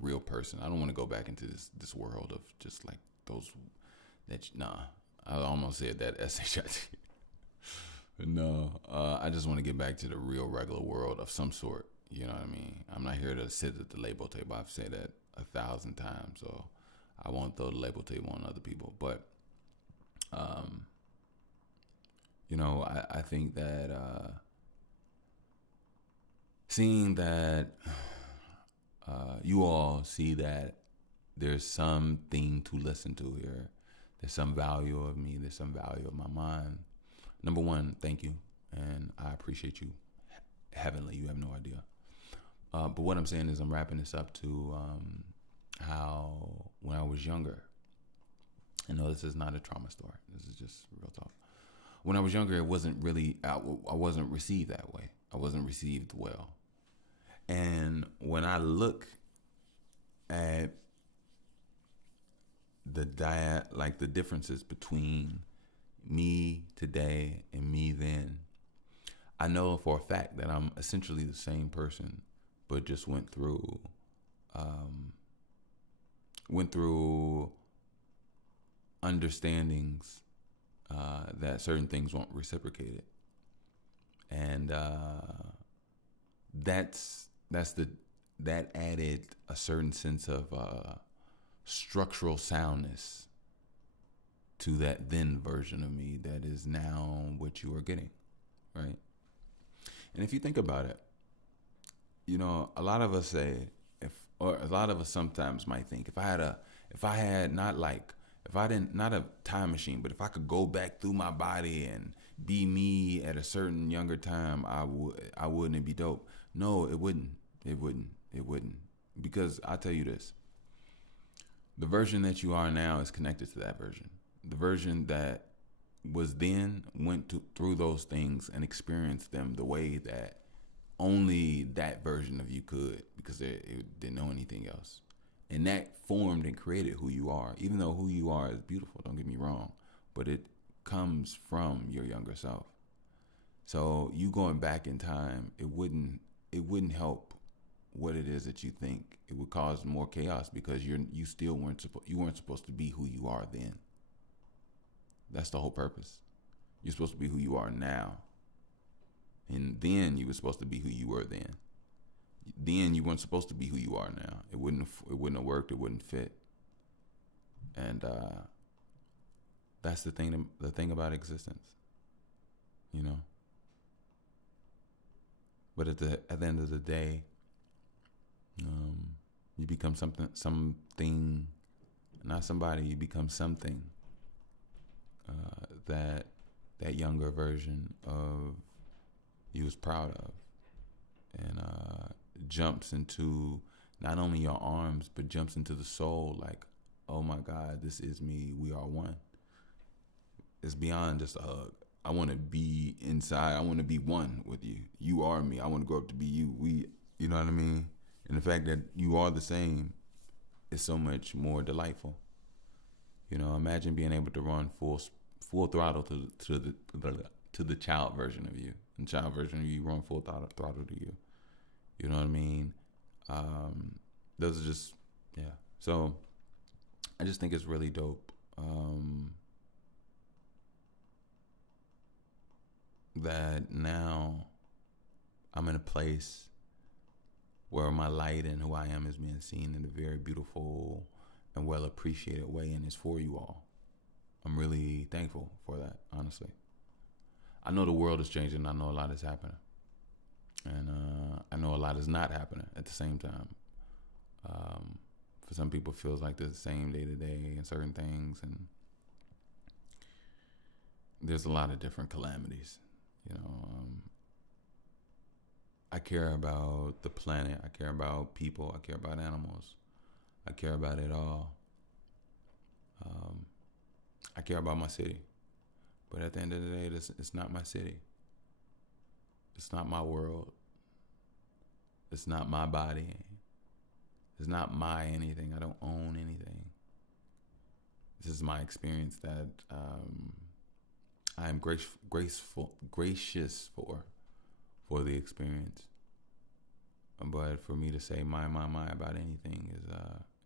real person. I don't want to go back into this world of just like those. I almost said that SHIT. No, I just want to get back to the real, regular world of some sort. You know what I mean? I'm not here to sit at the label table. I've said that 1,000 times, so I won't throw the label table on other people. But, I think that seeing that you all see that there's something to listen to here, there's some value of me, there's some value of my mind. Number one, thank you, and I appreciate you heavenly. You have no idea. But what I'm saying is I'm wrapping this up to how when I was younger, I know this is not a trauma story. This is just real talk. When I was younger, it wasn't really, I wasn't received that way. I wasn't received well. And when I look at like the differences between me today and me then, I know for a fact that I'm essentially the same person, but just um, went through understandings that certain things won't reciprocate it, and that's the that added a certain sense of structural soundness to that then version of me that is now what you are getting, right? And if you think about it, a lot of us say, or a lot of us sometimes might think, if I had not like, if I didn't, not a time machine, but if I could go back through my body and be me at a certain younger time, I wouldn't. It'd be dope. No, it wouldn't. It wouldn't. Because I'll tell you this: the version that you are now is connected to that version. The version that was then through those things and experienced them the way that only that version of you could, because it didn't know anything else. And that formed and created who you are, even though who you are is beautiful, don't get me wrong, but it comes from your younger self. So you going back in time, it wouldn't help what it is that you think. It would cause more chaos because you weren't supposed to be who you are then. That's the whole purpose. You're supposed to be who you are now. And then you were supposed to be who you were then. Then you weren't supposed to be who you are now. It wouldn't have worked. It wouldn't fit. And that's the thing about existence, you know. But at the end of the day, you become something, not somebody. You become something that younger version of you was proud of, and jumps into not only your arms but jumps into the soul. Like, oh my God, this is me. We are one. It's beyond just a hug. I want to be inside. I want to be one with you. You are me. I want to grow up to be you. You know what I mean? And the fact that you are the same is so much more delightful. Imagine being able to run full throttle to the child version of you. And child version of you run full throttle to you. You know what I mean? Those are just, yeah. So I just think it's really dope. That now I'm in a place where my light and who I am is being seen in a very beautiful and well appreciated way, and it's for you all. I'm really thankful for that, honestly. I know the world is changing. I know a lot is happening, and I know a lot is not happening at the same time. For some people, it feels like they're the same day to day and certain things, and there's a lot of different calamities. I care about the planet. I care about people. I care about animals. I care about it all. I care about my city. But at the end of the day, it's not my city. It's not my world. It's not my body. It's not my anything. I don't own anything. This is my experience that I am gracious for the experience. But for me to say my about anything is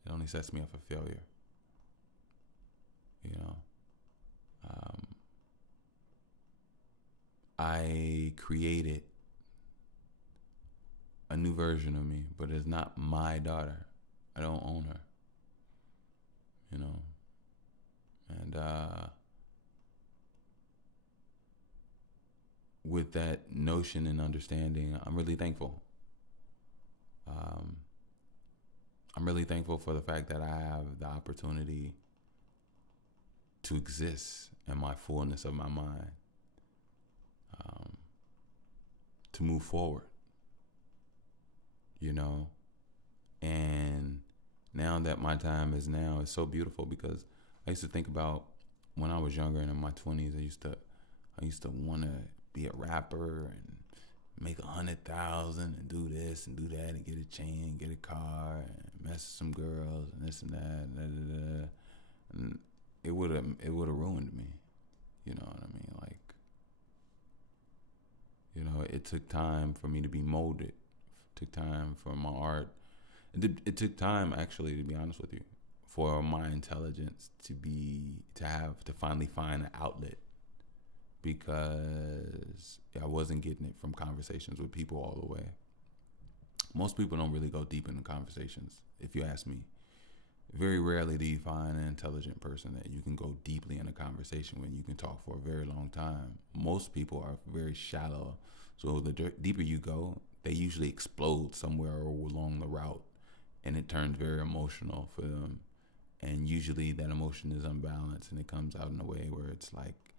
it only sets me up for failure. I created a new version of me, but it's not my daughter. I don't own her. And with that notion and understanding, I'm really thankful. I'm really thankful for the fact that I have the opportunity to exist in my fullness of my mind, to move forward, and now that my time is now, it's so beautiful because I used to think about when I was younger and in my 20s, I used to want to be a rapper and make 100,000 and do this and do that and get a chain, get a car, and mess with some girls and this and that, and, da, da, da. And it would have ruined me. You know what I mean? Like, it took time for me to be molded. It took time for my art. It took time, actually, to be honest with you, for my intelligence to finally find an outlet, because I wasn't getting it from conversations with people all the way. Most people don't really go deep into conversations, if you ask me. Very rarely do you find an intelligent person that you can go deeply in a conversation when you can talk for a very long time. Most people are very shallow. So the deeper you go, they usually explode somewhere along the route, and it turns very emotional for them. And usually that emotion is unbalanced, and it comes out in a way where it's like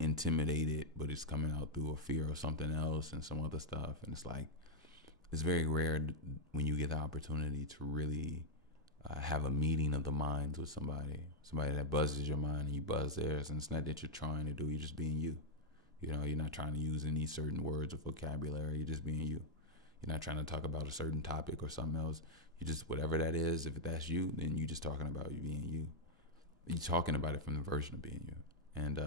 intimidated, but it's coming out through a fear of something else and some other stuff. And it's like, it's very rare when you get the opportunity to really have a meeting of the minds with somebody that buzzes your mind and you buzz theirs. And it's not that you're trying to do, you're just being you. You're not trying to use any certain words or vocabulary. You're just being you. You're not trying to talk about a certain topic or something else. You just, whatever that is, if that's you, then you just talking about you being you. You're talking about it from the version of being you. And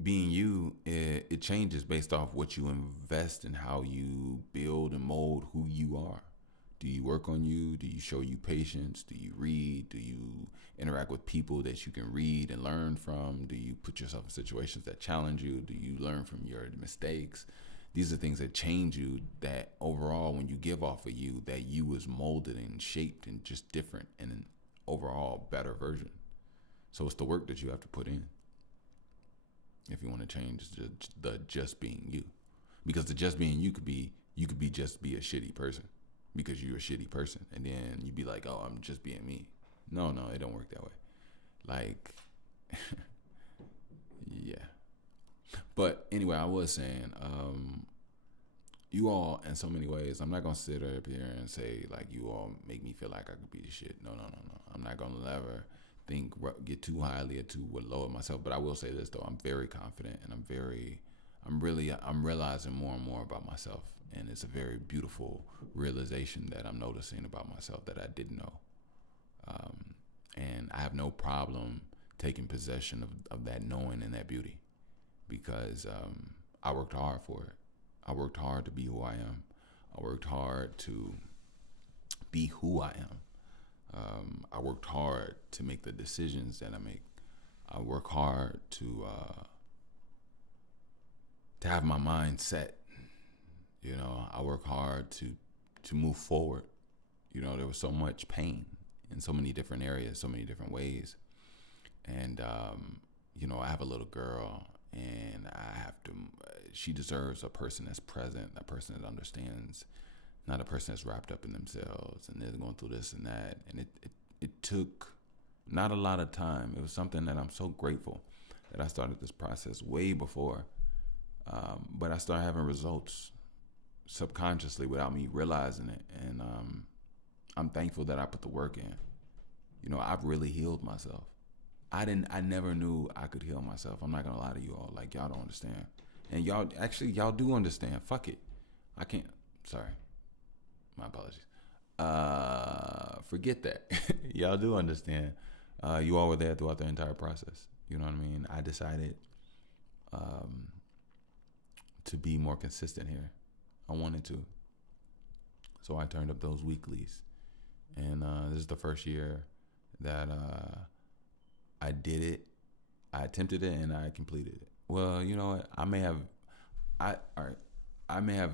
being you, it changes based off what you invest in, how you build and mold who you are. Do you work on you? Do you show you patience? Do you read? Do you interact with people that you can read and learn from? Do you put yourself in situations that challenge you? Do you learn from your mistakes? These are things that change you, that overall, when you give off of you, that you is molded and shaped and just different and an overall better version. So it's the work that you have to put in if you want to change the just being you. Because the just being you could be just be a shitty person because you're a shitty person, and then you'd be like, oh, I'm just being me. No, it don't work that way. Like, yeah. But anyway, I was saying, you all, in so many ways, I'm not going to sit up here and say, like, you all make me feel like I could be the shit. No. I'm not going to ever get too highly or too low of myself. But I will say this, though. I'm very confident, and I'm realizing more and more about myself. And it's a very beautiful realization that I'm noticing about myself that I didn't know. And I have no problem taking possession of that knowing and that beauty, because I worked hard for it. I worked hard to be who I am. I worked hard to be who I am. I worked hard to make the decisions that I make. I work hard to have my mind set. I work hard to move forward. There was so much pain in so many different areas, so many different ways. And, I have a little girl, and she deserves a person that's present, a person that understands, not a person that's wrapped up in themselves and they're going through this and that. And it took not a lot of time. It was something that I'm so grateful that I started this process way before. But I started having results subconsciously without me realizing it. And I'm thankful that I put the work in. I've really healed myself. I never knew I could heal myself. I'm not gonna lie to you all. Like, y'all don't understand. And y'all do understand. Fuck it. I can't. Sorry. My apologies. Forget that. Y'all do understand. You all were there throughout the entire process. You know what I mean? I decided to be more consistent here. I wanted to. So I turned up those weeklies. And this is the first year that I did it. I attempted it and I completed it. Well, you know what? I may have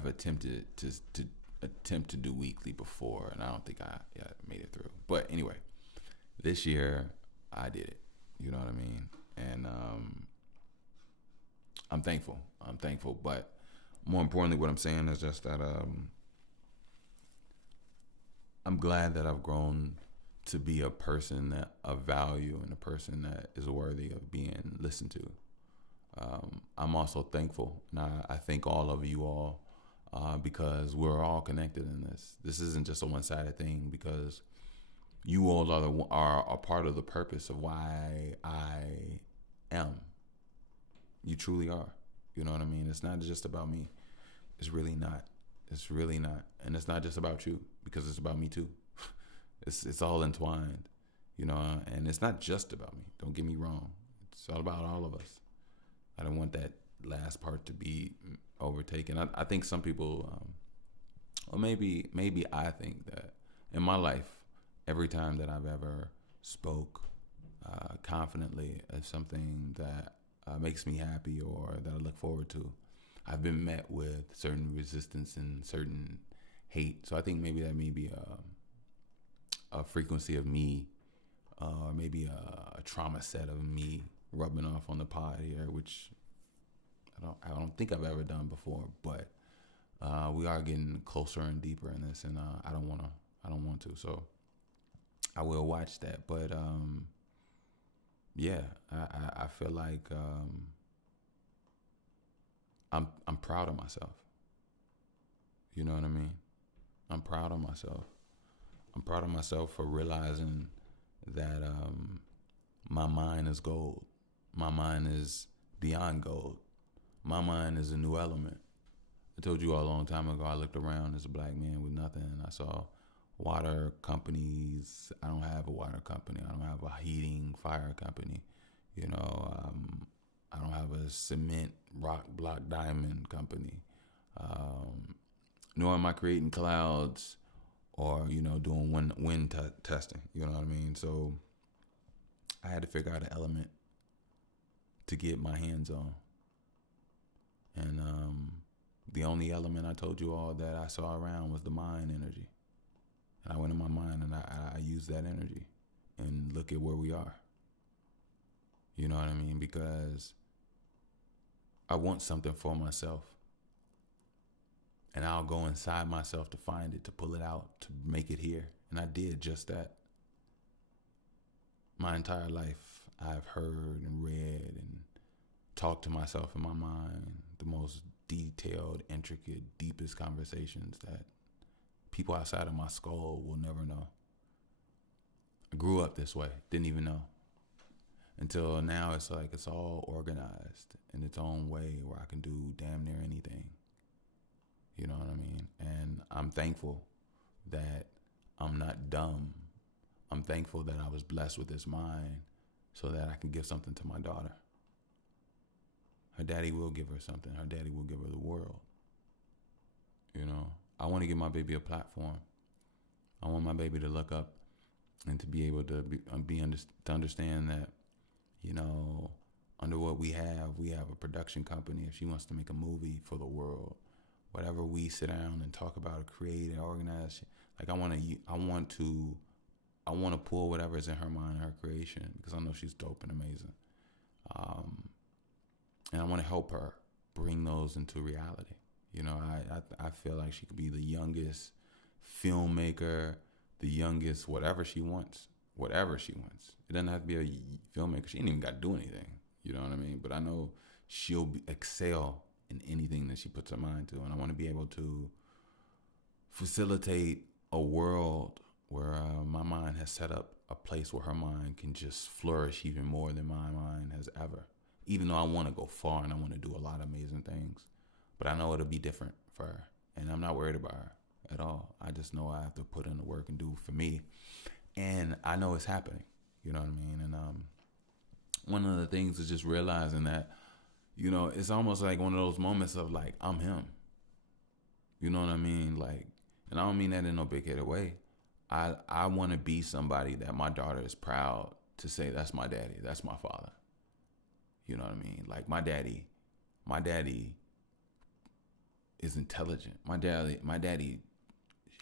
attempted to do weekly before, and I don't think I made it through. But anyway, this year I did it. You know what I mean? And I'm thankful. But more importantly, what I'm saying is just that I'm glad that I've grown to be a person of value and a person that is worthy of being listened to. I'm also thankful, and I thank all of you all because we're all connected in this. This isn't just a one-sided thing, because you all are a part of the purpose of why I am. You truly are. You know what I mean? It's not just about me. It's really not. It's really not. And it's not just about you, because it's about me too. It's all entwined, and it's not just about me. Don't get me wrong. It's all about all of us. I don't want that last part to be overtaken. I think some people, or maybe I think that in my life, every time that I've ever spoke confidently of something that makes me happy or that I look forward to, I've been met with certain resistance and certain hate. So I think maybe that may be a frequency of me, or maybe a trauma set of me rubbing off on the pod here, which I don't think I've ever done before. But we are getting closer and deeper in this, and I don't want to. So I will watch that. But yeah, I feel like I'm proud of myself. You know what I mean? I'm proud of myself. I'm proud of myself for realizing that my mind is gold. My mind is beyond gold. My mind is a new element. I told you all a long time ago, I looked around as a black man with nothing, and I saw water companies. I don't have a water company. I don't have a heating fire company. I don't have a cement rock block diamond company. Nor am I creating clouds or, doing wind testing. You know what I mean? So I had to figure out an element to get my hands on. And the only element I told you all that I saw around was the mind energy. And I went in my mind and I used that energy. And look at where we are. You know what I mean? Because I want something for myself. And I'll go inside myself to find it, to pull it out, to make it here. And I did just that. My entire life, I've heard and read and talked to myself in my mind the most detailed, intricate, deepest conversations that people outside of my skull will never know. I grew up this way, didn't even know. Until now, it's like it's all organized in its own way where I can do damn near anything. You know what I mean? And I'm thankful that I'm not dumb. I'm thankful that I was blessed with this mind so that I can give something to my daughter. Her daddy will give her something. Her daddy will give her the world. I want to give my baby a platform. I want my baby to look up and to be able to to understand that, under what we have a production company. If she wants to make a movie for the world, whatever we sit down and talk about, or create and organize, like I want to pull whatever's in her mind, her creation, because I know she's dope and amazing. And I want to help her bring those into reality. I feel like she could be the youngest filmmaker, the youngest whatever she wants. It doesn't have to be a filmmaker. She ain't even got to do anything. You know what I mean? But I know she'll excel in anything that she puts her mind to. And I want to be able to facilitate a world where my mind has set up a place where her mind can just flourish even more than my mind has ever. Even though I want to go far and I want to do a lot of amazing things. But I know it'll be different for her. And I'm not worried about her at all. I just know I have to put in the work and do for me. And I know it's happening. You know what I mean? And one of the things is just realizing that, it's almost like one of those moments of like, I'm him. You know what I mean? Like, and I don't mean that in no big-headed way. I want to be somebody that my daughter is proud to say, that's my daddy. That's my father. You know what I mean? Like my daddy is intelligent. My daddy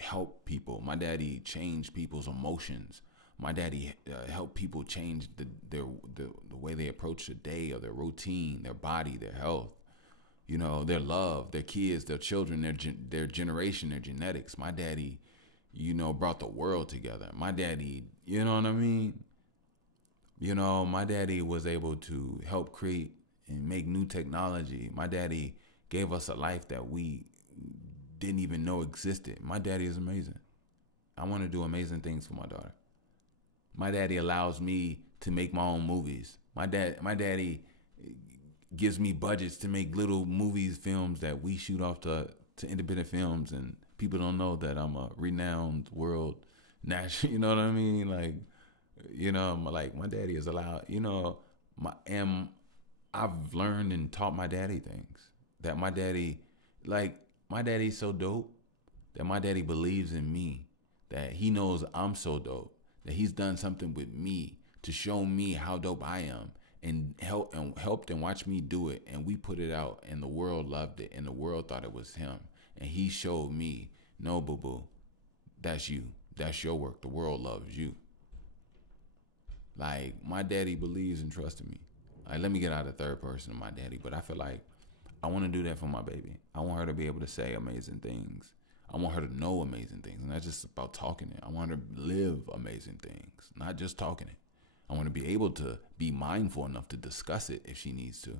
helped people. My daddy changed people's emotions. My daddy helped people change the way they approach the day or their routine, their body, their health, their love, their kids, their children, their generation, their genetics. My daddy, brought the world together. My daddy, you know what I mean? My daddy was able to help create and make new technology. My daddy gave us a life that we didn't even know existed. My daddy is amazing. I want to do amazing things for my daughter. My daddy allows me to make my own movies. My daddy gives me budgets to make little movies, films that we shoot off to independent films, and people don't know that I'm a renowned world national. You know what I mean? Like, like my daddy is allowed. I've learned and taught my daddy things that my daddy's so dope that my daddy believes in me, that he knows I'm so dope, that he's done something with me to show me how dope I am, and helped and watched me do it, and we put it out, and the world loved it, and the world thought it was him, and he showed me, no, boo boo, that's you, that's your work, the world loves you. Like, my daddy believes and trusts in me. Like, let me get out of third person of my daddy, but I feel like I want to do that for my baby. I want her to be able to say amazing things. I want her to know amazing things, and that's just about talking it. I want her to live amazing things, not just talking it. I want to be able to be mindful enough to discuss it if she needs to,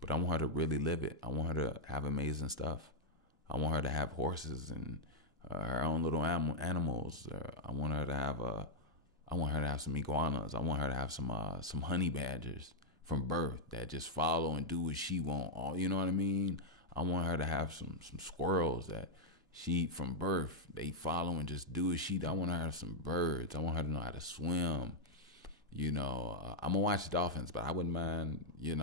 but I want her to really live it. I want her to have amazing stuff. I want her to have horses and her own little animals. I want her to have some iguanas. I want her to have some honey badgers from birth that just follow and do what she want. All, you know what I mean? I want her to have some squirrels that she from birth they follow and just do as she. I want her to have some birds. I want her to know how to swim. I'm gonna watch dolphins, but I wouldn't mind. I'm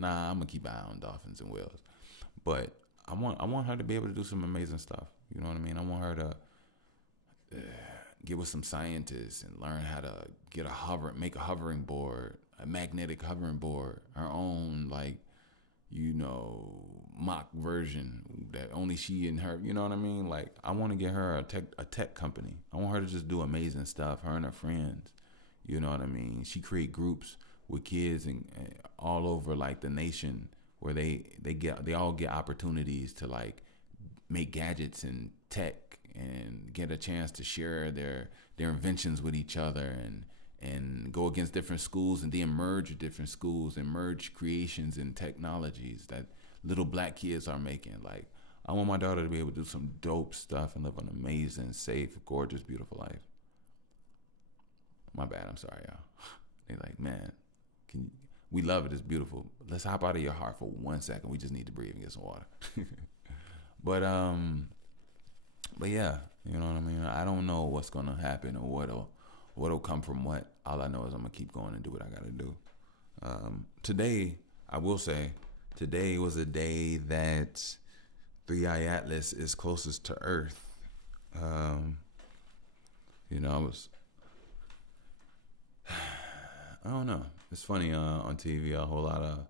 gonna keep an eye on dolphins and whales. But I want her to be able to do some amazing stuff. You know what I mean? I want her to get with some scientists and learn how to make a hovering board, a magnetic hovering board, her own mock version that only she and her. You know what I mean? Like, I want to get her a tech company. I want her to just do amazing stuff. Her and her friends. You know what I mean? She create groups with kids and all over like the nation where they all get opportunities to like make gadgets and tech and get a chance to share their inventions with each other and go against different schools and then merge with different schools and merge creations and technologies that little black kids are making. Like, I want my daughter to be able to do some dope stuff and live an amazing, safe, gorgeous, beautiful life. My bad, I'm sorry, y'all. They like, man, we love it, it's beautiful. Let's hop out of your heart for 1 second. We just need to breathe and get some water. But yeah, you know what I mean? I don't know what's gonna happen or what'll come from what. All I know is I'm gonna keep going and do what I gotta do. Today, I will say, today was a day that 3i Atlas is closest to Earth. I don't know. It's funny on TV, a whole lot of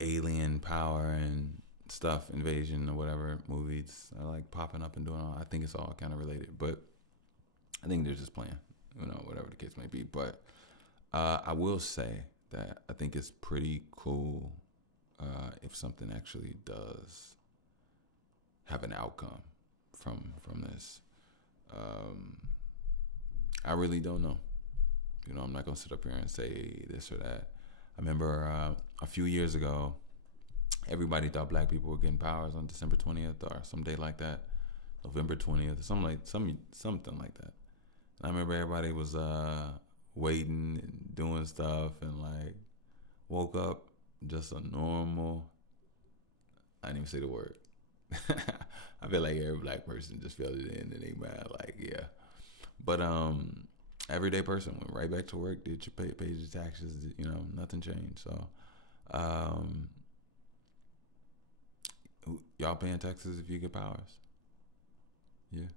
alien power and stuff, invasion or whatever movies are like popping up and doing all. I think it's all kind of related, but I think they're just playing, whatever the case may be. But I will say that I think it's pretty cool if something actually does have an outcome from this. I really don't know. I'm not gonna sit up here and say this or that. I remember a few years ago, everybody thought black people were getting powers on December 20th or some day like that, November 20th, something like that. And I remember everybody was waiting and doing stuff and like woke up just a normal. I didn't even say the word. I feel like every black person just felt it in their mind, like yeah. But everyday person went right back to work, did your paid your taxes, nothing changed. So y'all paying taxes if you get powers? Yeah.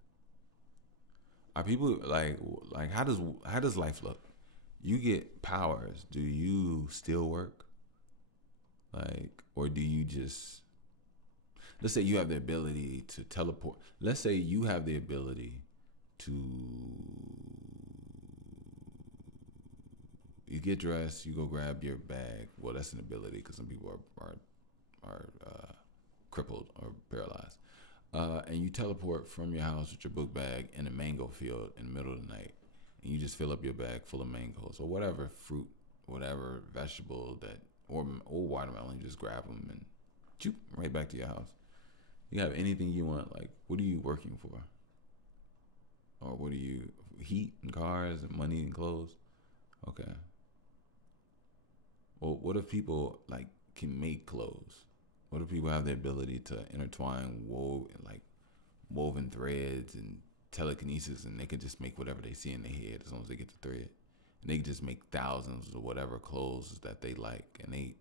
Are people like how does life look? You get powers, do you still work? Or do you just, let's say you have the ability to teleport. Let's say you have the ability to, you get dressed, you go grab your bag. Well, that's an ability because some people are crippled or paralyzed. And you teleport from your house with your book bag in a mango field in the middle of the night. And you just fill up your bag full of mangoes or whatever fruit, whatever vegetable or watermelon. You just grab them and choop, right back to your house. You have anything you want. Like, what are you working for? Or what are you, heat and cars and money and clothes? Okay. Well, what if people can make clothes? What if people have the ability to intertwine woven threads and telekinesis, and they can just make whatever they see in their head as long as they get the thread, and they can just make thousands of whatever clothes that they like, and they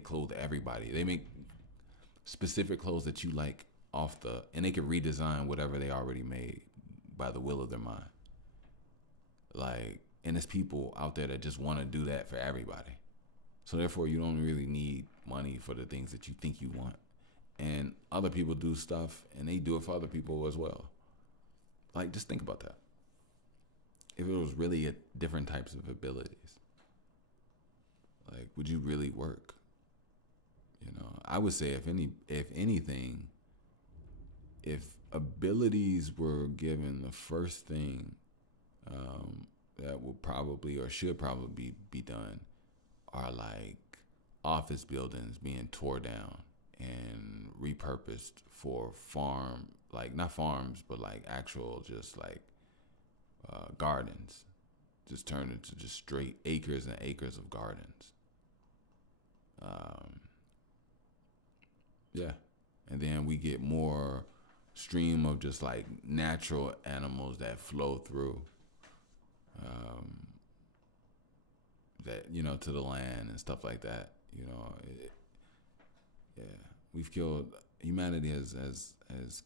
clothe everybody. They make specific clothes that you like and they can redesign whatever they already made by the will of their mind. Like, and there's people out there that just want to do that for everybody. So therefore, you don't really need money for the things that you think you want. And other people do stuff, and they do it for other people as well. Like, just think about that. If it was really different types of abilities, like, would you really work? You know, I would say if anything, if abilities were given, the first thing that will probably or should probably be done are like office buildings being tore down and repurposed for not farms, but like actual just like gardens, just turned into just straight acres and acres of gardens. Yeah. And then we get more stream of just like natural animals that flow through that, you know, to the land and stuff like that. You know, humanity has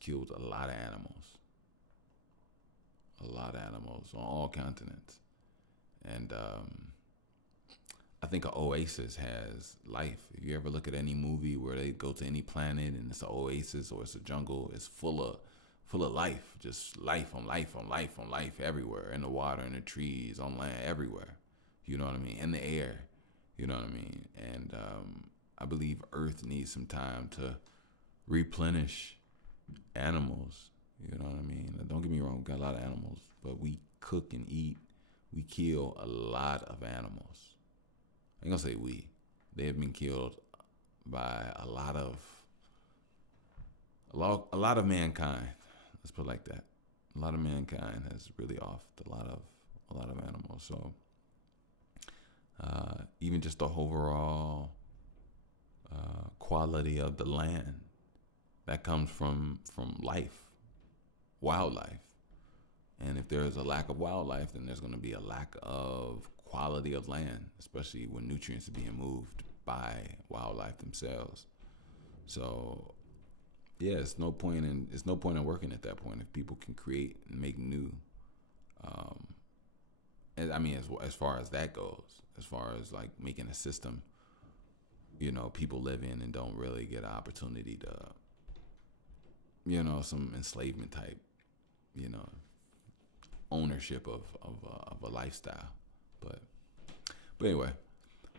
killed a lot of animals on all continents. And I think an oasis has life. If you ever look at any movie where they go to any planet and it's an oasis or it's a jungle, it's full of life, just life on life on life on life everywhere, in the water, in the trees, on land, everywhere. You know what I mean? In the air. You know what I mean? And I believe Earth needs some time to replenish animals. You know what I mean? Don't get me wrong, we got a lot of animals, but we cook and eat. We kill a lot of animals. I ain't gonna say we. They have been killed by a lot of mankind. Let's put it like that. A lot of mankind has really offed a lot of animals. So even just the overall quality of the land that comes from life, wildlife. And if there's a lack of wildlife, then there's going to be a lack of quality of land, especially when nutrients are being moved by wildlife themselves. So, yeah, it's no point in working at that point if people can create and make new. I mean, as far as that goes, as far as like making a system, you know, people live in and don't really get an opportunity to, you know, some enslavement type, you know, ownership of a lifestyle. But anyway,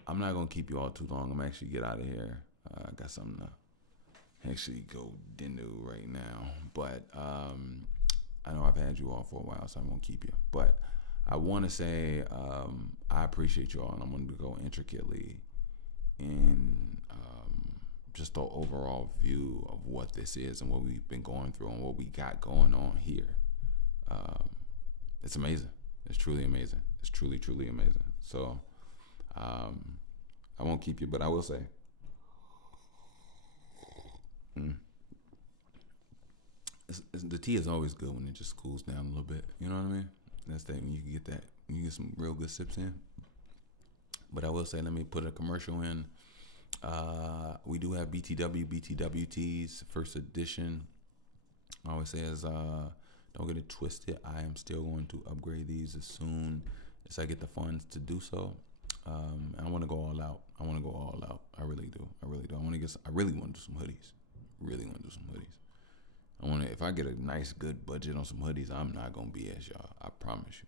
I'm not gonna keep you all too long. I'm gonna actually get out of here. I got something to actually go do right now. But I know I've had you all for a while, so I'm gonna keep you. But I want to say I appreciate you all, and I'm going to go intricately in just the overall view of what this is and what we've been going through and what we got going on here. It's amazing. It's truly amazing. It's truly, truly amazing. So I won't keep you, but I will say, the tea is always good when it just cools down a little bit. You know what I mean? That's that when you can get some real good sips in. But I will say, let me put a commercial in. We do have BTW teas, first edition. I always say don't get it twisted. I am still going to upgrade these as soon as I get the funds to do so. I want to go all out. I really do. I really want to do some hoodies. If I get a nice, good budget on some hoodies, I'm not going to BS y'all. I promise you.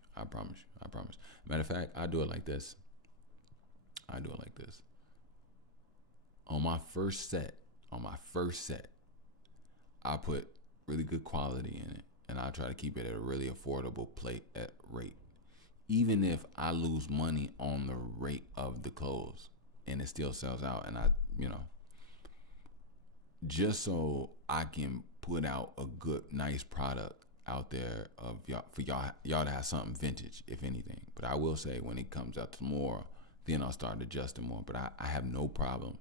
Matter of fact, I do it like this. On my first set, I put really good quality in it, and I try to keep it at a really affordable rate. Even if I lose money on the rate of the clothes, and it still sells out, and just so I can put out a good, nice product out there for y'all to have something vintage, if anything. But I will say, when it comes out to more, then I'll start adjusting more. But I have no problem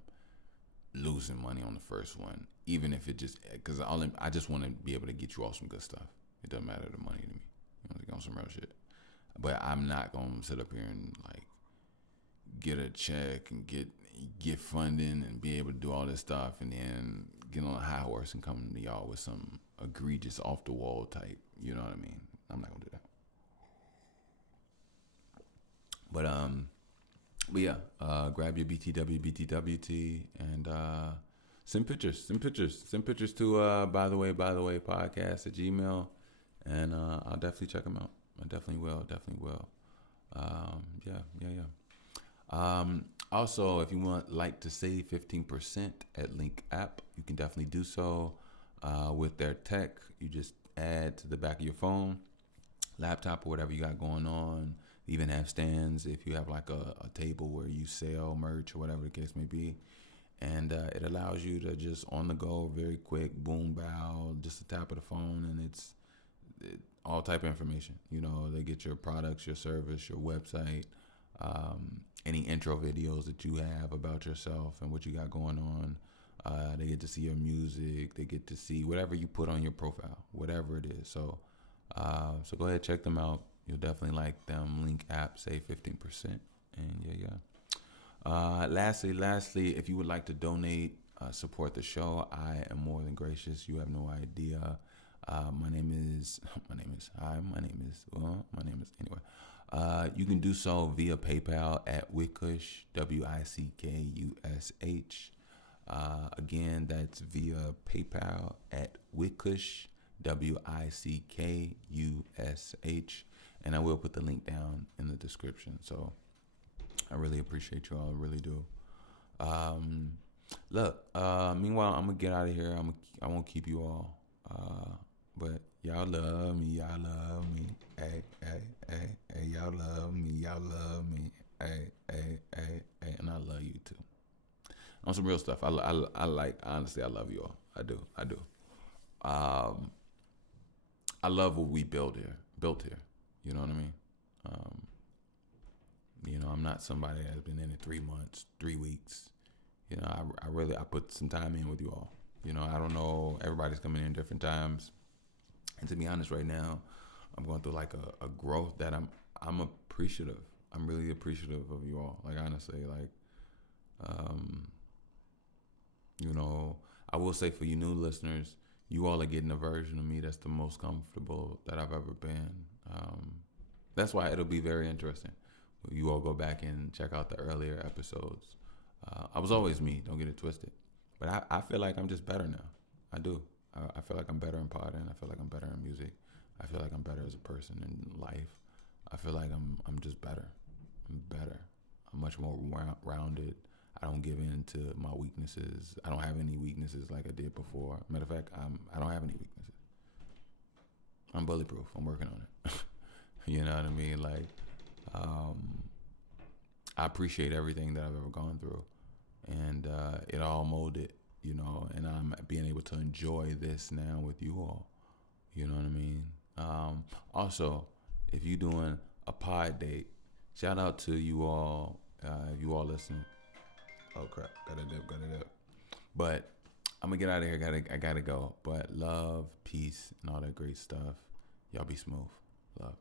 losing money on the first one, even if it just because I just want to be able to get you all some good stuff. It doesn't matter the money to me. You want to get on some real shit, but I'm not gonna sit up here and like get a check and get funding and be able to do all this stuff and then get on a high horse and come to y'all with some egregious off the wall type. You know what I mean? I'm not gonna do that. But yeah, grab your BTWT, and send pictures to by the way podcast at Gmail, and I'll definitely check them out. I definitely will. Yeah. Also, if you like to save 15% at Link app, you can definitely do so with their tech. You just add to the back of your phone, laptop, or whatever you got going on. They even have stands if you have like a table where you sell merch or whatever the case may be. And it allows you to just on the go, very quick, boom, bow, just the tap of the phone, and it's all type of information. You know, they get your products, your service, your website, any intro videos that you have about yourself and what you got going on. They get to see your music. They get to see whatever you put on your profile, whatever it is. So go ahead, check them out. You'll definitely like them. Link app, save 15%. And yeah. Lastly, if you would like to donate, support the show, I am more than gracious. You have no idea. My name is anyway. You can do so via PayPal at Wickush, WICKUSH. Again, that's via PayPal at Wickush, WICKUSH. And I will put the link down in the description. So I really appreciate you all. I really do. Meanwhile, I'm going to get out of here. I won't keep you all. But y'all love me. Hey, y'all love me. Hey. And I love you too. On some real stuff. I like, honestly, I love you all. I do. I love what we built here. You know what I mean? I'm not somebody that's been in it 3 months, 3 weeks. I put some time in with you all. I don't know. Everybody's coming in different times. And to be honest, right now, I'm going through like a growth that I'm appreciative. I'm really appreciative of you all. Like, honestly, like, I will say for you new listeners, you all are getting a version of me that's the most comfortable that I've ever been. That's why it'll be very interesting. You all go back and check out the earlier episodes. I was always me, don't get it twisted. But I feel like I'm just better now. I do. I feel like I'm better in podding. I feel like I'm better in music. I feel like I'm better as a person in life. I feel like I'm just better. I'm better. I'm much more rounded. I don't give in to my weaknesses. I don't have any weaknesses like I did before. Matter of fact, I don't have any weaknesses. I'm bulletproof. I'm working on it. You know what I mean? Like, I appreciate everything that I've ever gone through, and it all molded, and I'm being able to enjoy this now with you all. You know what I mean? Also, if you're doing a pod date, shout out to you all. If you all listen. Oh crap! Got to dip. But I'm gonna get out of here. I gotta go. But love, peace, and all that great stuff. Y'all be smooth. Love.